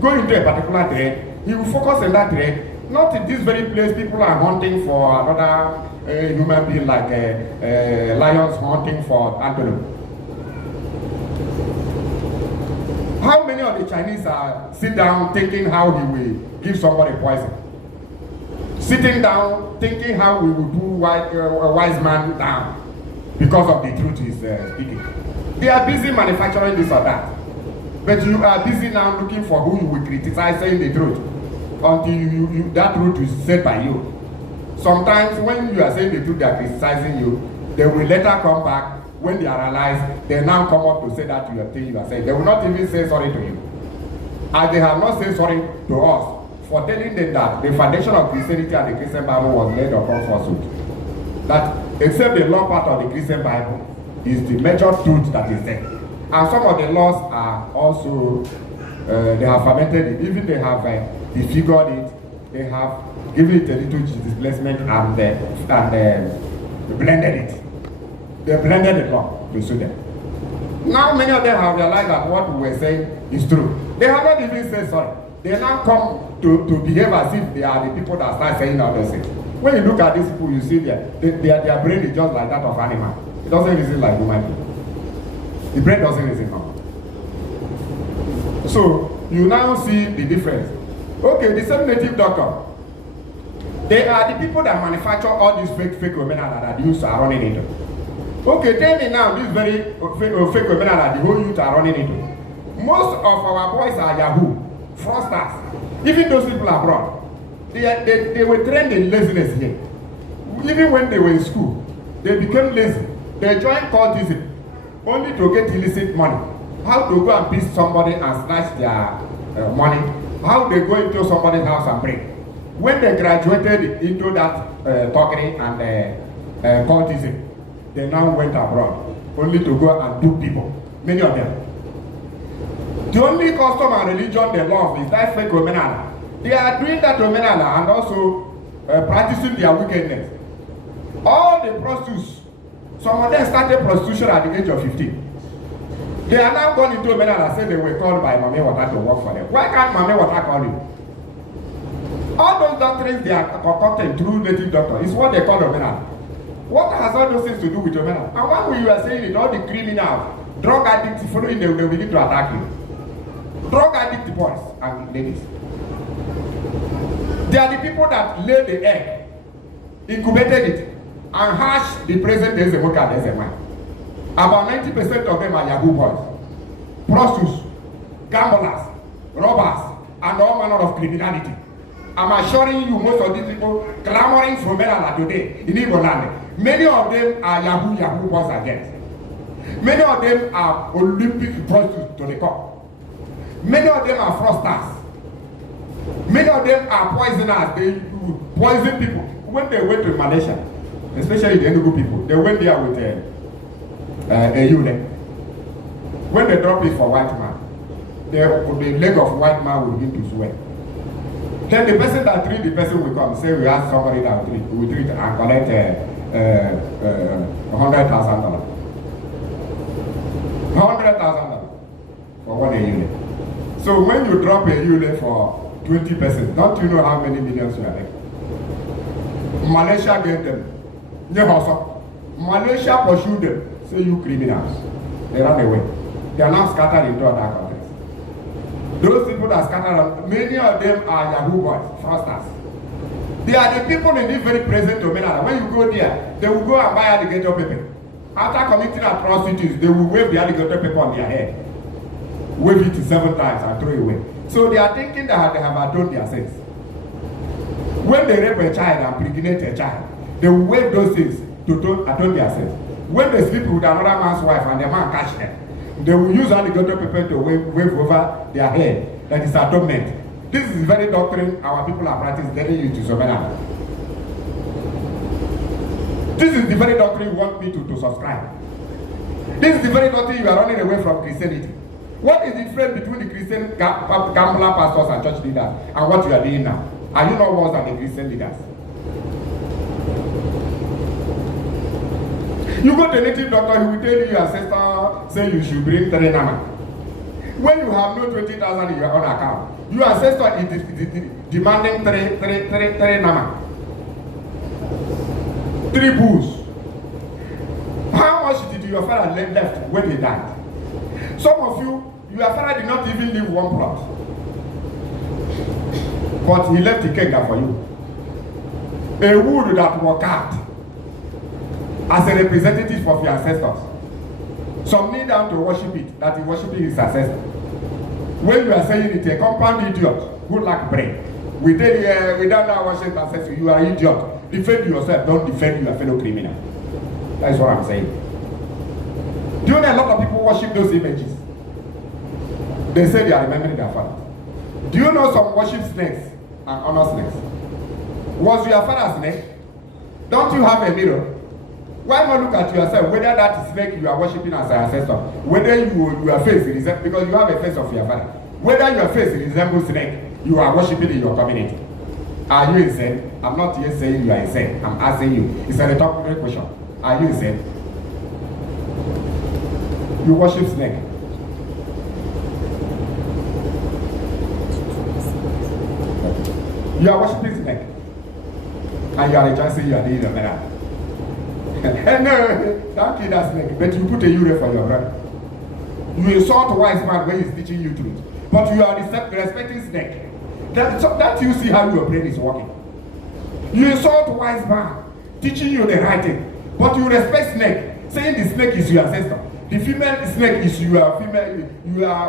go into a particular trade. He will focus on that trade. Not in this very place, people are hunting for another human being like lions hunting for antelope. How many of the Chinese sit down thinking how he will give somebody poison? Sitting down thinking how we will do a wise man down because of the truth he's speaking. They are busy manufacturing this or that. But you are busy now looking for who you will criticize saying the truth until that truth is said by you. Sometimes when you are saying the truth, they are criticizing you. They will later come back. When they are realized, they now come up to say that to your thing you are saying. They will not even say sorry to you. And they have not said sorry to us for telling them that the foundation of Christianity and the Christian Bible was laid upon falsehood. That except the law part of the Christian Bible is the major truth that is there. And some of the laws are also, they have fermented it. Even they have disfigured it. They have given it a little displacement and blended it. They blended the law to suit them. Now many of them have realized that what we were saying is true. They have not even said sorry. They now come to behave as if they are the people that start saying all those things. When you look at these people, you see their brain is just like that of animal. It doesn't reason like human being. The brain doesn't reason normal. So you now see the difference. Okay, the same native doctor. They are the people that manufacture all these fake omena that the youths are running into. Okay, tell me now, this very fake omena that the whole youth are running into. Most of our boys are Yahoo, fraudsters. Even those people abroad, they were trained in laziness here. Even when they were in school, they became lazy. They joined cultism only to get illicit money. How to go and beat somebody and snatch their money. How they go into somebody's house and break. When they graduated into that talkery and cultism, they now went abroad only to go and dupe people. Many of them. The only custom and religion they love is that fake omenala. They are doing that omenala and also practicing their wickedness. All the prostitutes, some of them started prostitution at the age of 15. They are now gone into omenala saying they were called by Mame Water to work for them. Why can't Mame Water call you? All those doctrines they are concocted through native doctor is what they call omenala. What has all those things to do with omenala? And when we were saying it, all the criminals, drug addicts following them, they begin to attack you. Drug addict boys and ladies. They are the people that lay the egg, incubated it, and hatched the present day Zemoka Dezema. About 90% of them are Yahoo boys, prostitutes, gamblers, robbers, and all manner of criminality. I'm assuring you, most of these people clamoring for Menala today in Igbo land, many of them are Yahoo boys against. Many of them are Olympic prostitutes to the core. Many of them are fraudsters. Many of them are poisoners. They poison people. When they went to Malaysia, especially the Enugu people, they went there with a unit. When they drop it for white man, the leg of white man will begin to swell. Then the person that treat the person will come, say we have somebody that will treat and collect $100,000. $100,000 for one unit. So when you drop a unit for 20 persons, don't you know how many millions you are making? Malaysia get them. Malaysia pursued them. Say you criminals. They ran away. They are now scattered into other countries. Those people that scattered, many of them are Yahoo boys, fraudsters. They are the people in this very present domain. When you go there, they will go and buy alligator paper. After committing atrocities, they will wave the alligator paper on their head. Wave it 7 times and throw it away. So they are thinking that they have atoned their sins. When they rape a child and pregnate a child, they will wave those things to atone their sins. When they sleep with another man's wife and the man catch them, they will use alligator paper to wave over their head. That is atonement. This is the very doctrine our people are practicing, telling you to surrender. This is the very doctrine you want me to subscribe. This is the very doctrine you are running away from Christianity. What is the difference between the Christian gambler pastors and church leaders and what you are doing now? Are you not worse than the Christian leaders? You go to a native doctor, he will tell you your ancestor say you should bring 3 nama. When you have no 20,000 in your own account, your ancestor is demanding 3 nama. 3 bulls. How much did your father left when he died? Some of you, your father did not even leave 1 plot. But he left the cake for you. A wood that was carved as a representative of your ancestors. Some kneel down to worship it, that he worshiping his ancestors. When you are saying it, a compound idiot who lack brain. We tell you, we don't know worship ancestors, you are an idiot. Defend yourself, don't defend your fellow criminal. That's what I'm saying. Do you know a lot of people worship those images? They say they are remembering their father. Do you know some worship snakes and honor snakes? Was your father a snake? Don't you have a mirror? Why not look at yourself, whether that snake you are worshiping as an ancestor, whether your face resembles, because you have a face of your father, whether your face resembles snake, you are worshiping in your community. Are you insane? I'm not here saying you are insane. I'm asking you. It's a rhetorical question. Are you insane? You worship snake. You are worshiping snake. And you are rejoicing you are doing a miracle. And no, don't kill that snake, but you put a euro for your brother. You insult wise man when he's teaching you truth. But you are respecting snake. That you see how your brain is working. You insult wise man teaching you the right thing. But you respect snake, saying the snake is your ancestor. The female snake is your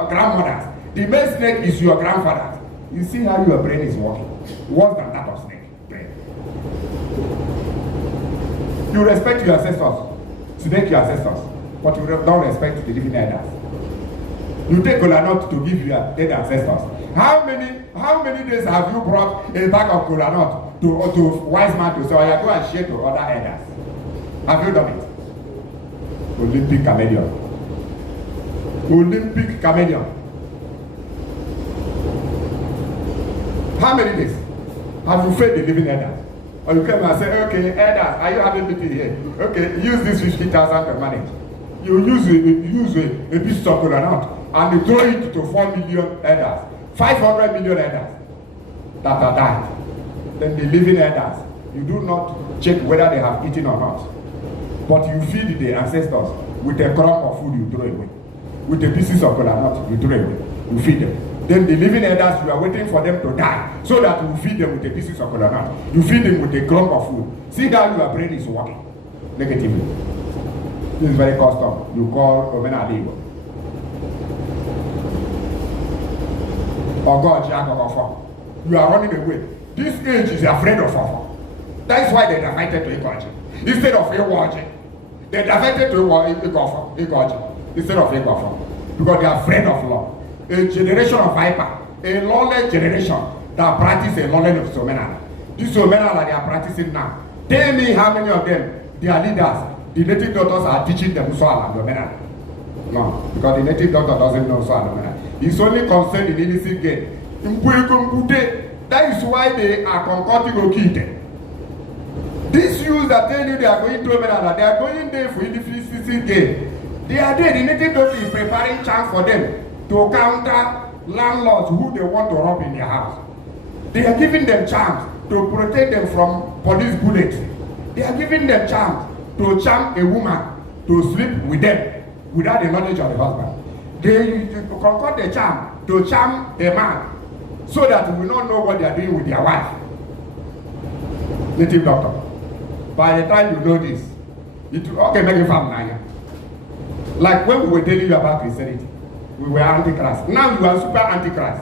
grandmother. The male snake is your grandfather. You see how your brain is working. Worse than that of snake brain. You respect your ancestors, snake your ancestors, but you don't respect the living elders. You take kola nut to give your dead ancestors. How many days have you brought a bag of kola nut to wise man to say, oh, yeah, go and share to other elders? Have you done it? Olympic chameleon. Olympic chameleon. How many days have you fed the living elders? Or you come and say, okay, elders, are you having meeting here? Okay, use this 50,000 to manage. You use a piece of kola nut and you throw it to 4 million elders, 500 million elders that are died. Then the living elders, you do not check whether they have eaten or not. But you feed the ancestors with a crumb of food you throw away. With the pieces of kola nut you throw away. You feed them. Then the living elders, you are waiting for them to die so that you feed them with the pieces of kola nut. You feed them with a crumb of food. See how your brain is working negatively. This is very custom. You call Omena Ligo. Or God, you are running away. This age is afraid of Fafo. That is why they diverted to Ikoji. Instead of Iwaji, they diverted to Ikoji instead of Ikoji. Because they are afraid of law. A generation of viper, a lawless generation that practice a lawless of Somena. This Somena that they are practicing now. Tell me how many of them, their leaders, the native doctors are teaching them Usoala and Somena. No, because the native doctor doesn't know Usoala and Somena. He's only concerned in illicit gain. That is why they are concocting Okite. These youths that tell you they are going to Omena, they are going there for illicit gain. They are there, the native doctor is preparing chance for them to counter landlords who they want to rob in their house. They are giving them chance to protect them from police bullets. They are giving them chance to charm a woman to sleep with them without the knowledge of the husband. They concoct the charm to charm a man so that we will not know what they are doing with their wife. Native doctor. By the time you know this, it will okay, make a family now. Like when we were telling you about Christianity, we were antichrist. Now you are super antichrist.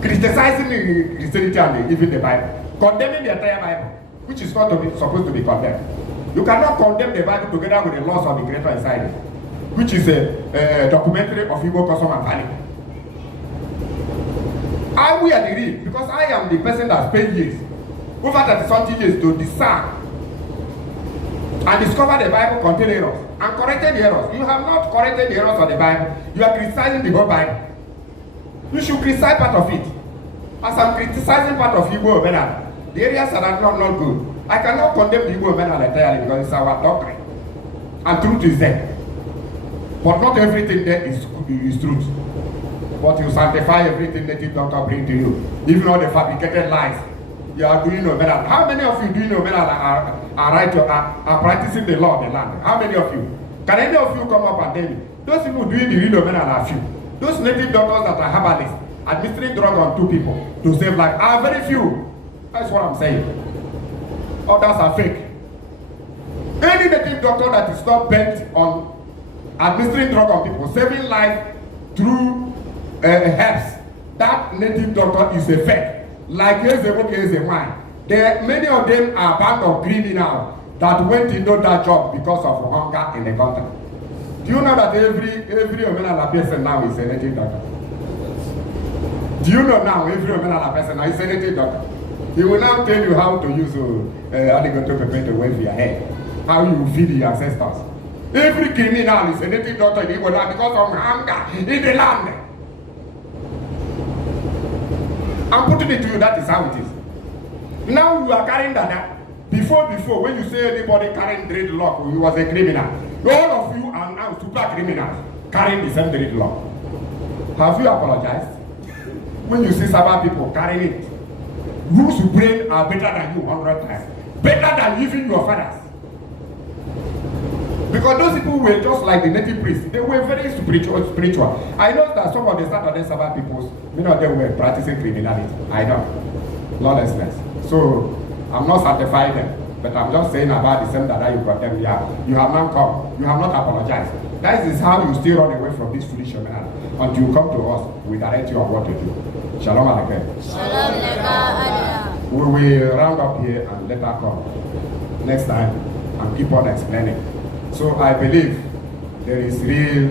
Criticizing Christianity and even the Bible. Condemning the entire Bible, which is not supposed to be condemned. You cannot condemn the Bible together with the laws of the Creator inside it, which is a documentary of Igbo custom and value. I will agree because I am the person that spent years, over 30-something years, to discern and discover the Bible contains errors and corrected the errors. You have not corrected the errors of the Bible. You are criticizing the whole Bible. You should criticize part of it. As I'm criticizing part of Igbo Omenala, the areas that are not good. I cannot condemn the Igbo Omenala entirely because it's our doctrine. And truth is there. But not everything there is truth. But you sanctify everything native doctor bring to you. Even all the fabricated lies. You are doing Omenala. How many of you doing Omenala are practicing the law of the land? How many of you? Can any of you come up and tell me? Those people doing the real Omenala are few. Those native doctors that are herbalists, administering drug on 2 people to save life are very few. That's what I'm saying. Others are fake. Any native doctor that is not bent on administering drug on people, saving life through herbs, that native doctor is a fake. Like many of them are band of criminals that went into that job because of hunger in the country. Do you know that every Omenala person now is a native doctor? Do you know now every Omenala person now is a native doctor? He will now tell you how to use alligator pepper to wave your head, how you feed your ancestors. Every criminal is a native doctor in Igbo land because of hunger in the land. I'm putting it to you, that is how it is. Now you are carrying that. Before, when you say anybody carrying dreadlock, he was a criminal. All of you are now super criminals carrying the same dirty law. Have you apologized? When you see several people carrying it, whose brain are better than you 100 times, better than even your fathers. Because those people were just like the native priests. They were very spiritual. I know that some of the Saturday Sabbath people, many of them were practicing criminality. I know. Lawlessness. So, I'm not certifying them. But I'm just saying about the same that you condemn. You have not come. You have not apologized. That is how you still run away from this foolish man. Until you come to us, we direct you on what to do. Shalom Aleichem. Shalom Aleichem. We will round up here and let her come next time and keep on explaining. So I believe there is real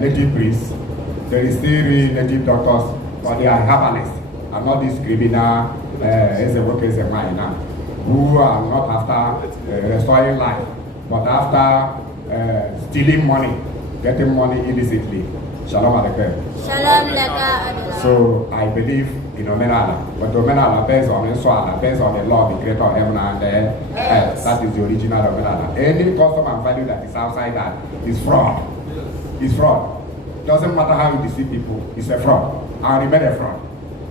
native priests, there is still real native doctors, but they are herbalists and not these criminal who are not after restoring life, but after stealing money, getting money illicitly. Shalom Aleichem. Shalom Aleichem. So I believe in Omenala, but Omenala based on Israel, based on the law of the creator of heaven and earth. That is the original Omenala. Any custom and value that is outside that is fraud. It's fraud. Doesn't matter how you deceive people, it's a fraud. And remain a fraud.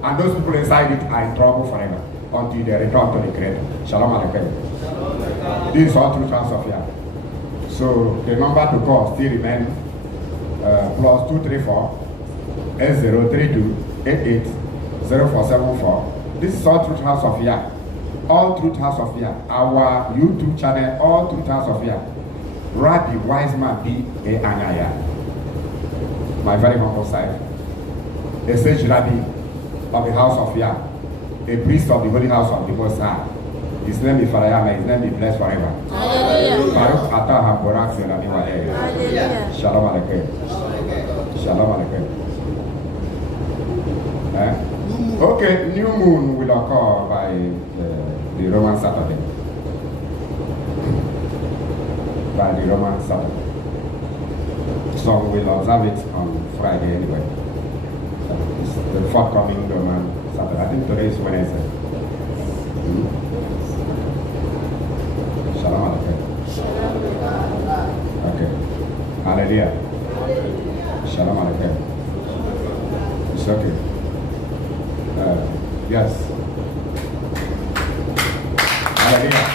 And those people inside it are in trouble forever until they return to the creator. Shalom Aleichem. This is all through House of Yah. So the number to call still remains plus 234 8032 88 0474. This is All Truth House of Yah. All Truth House of Yah. Our YouTube channel, All Truth House of Yah. Rabbi WISEMAN.B.ANYAYAH. My very humble side. A sage Rabbi of the House of Yah. A priest of the Holy House of the Most High. His name is Farayama. His name be blessed forever. Hallelujah. Hallelujah. Shalom Aleichem. Shalom Aleichem. Okay, new moon will occur by the Roman Saturday. By the Roman Saturday. Some will observe it on Friday anyway. It's the forthcoming Roman Saturday. I think today is Wednesday. Shalom Aleichem. Okay. Hallelujah. Shalom Aleichem. It's okay. Yes. Hallelujah.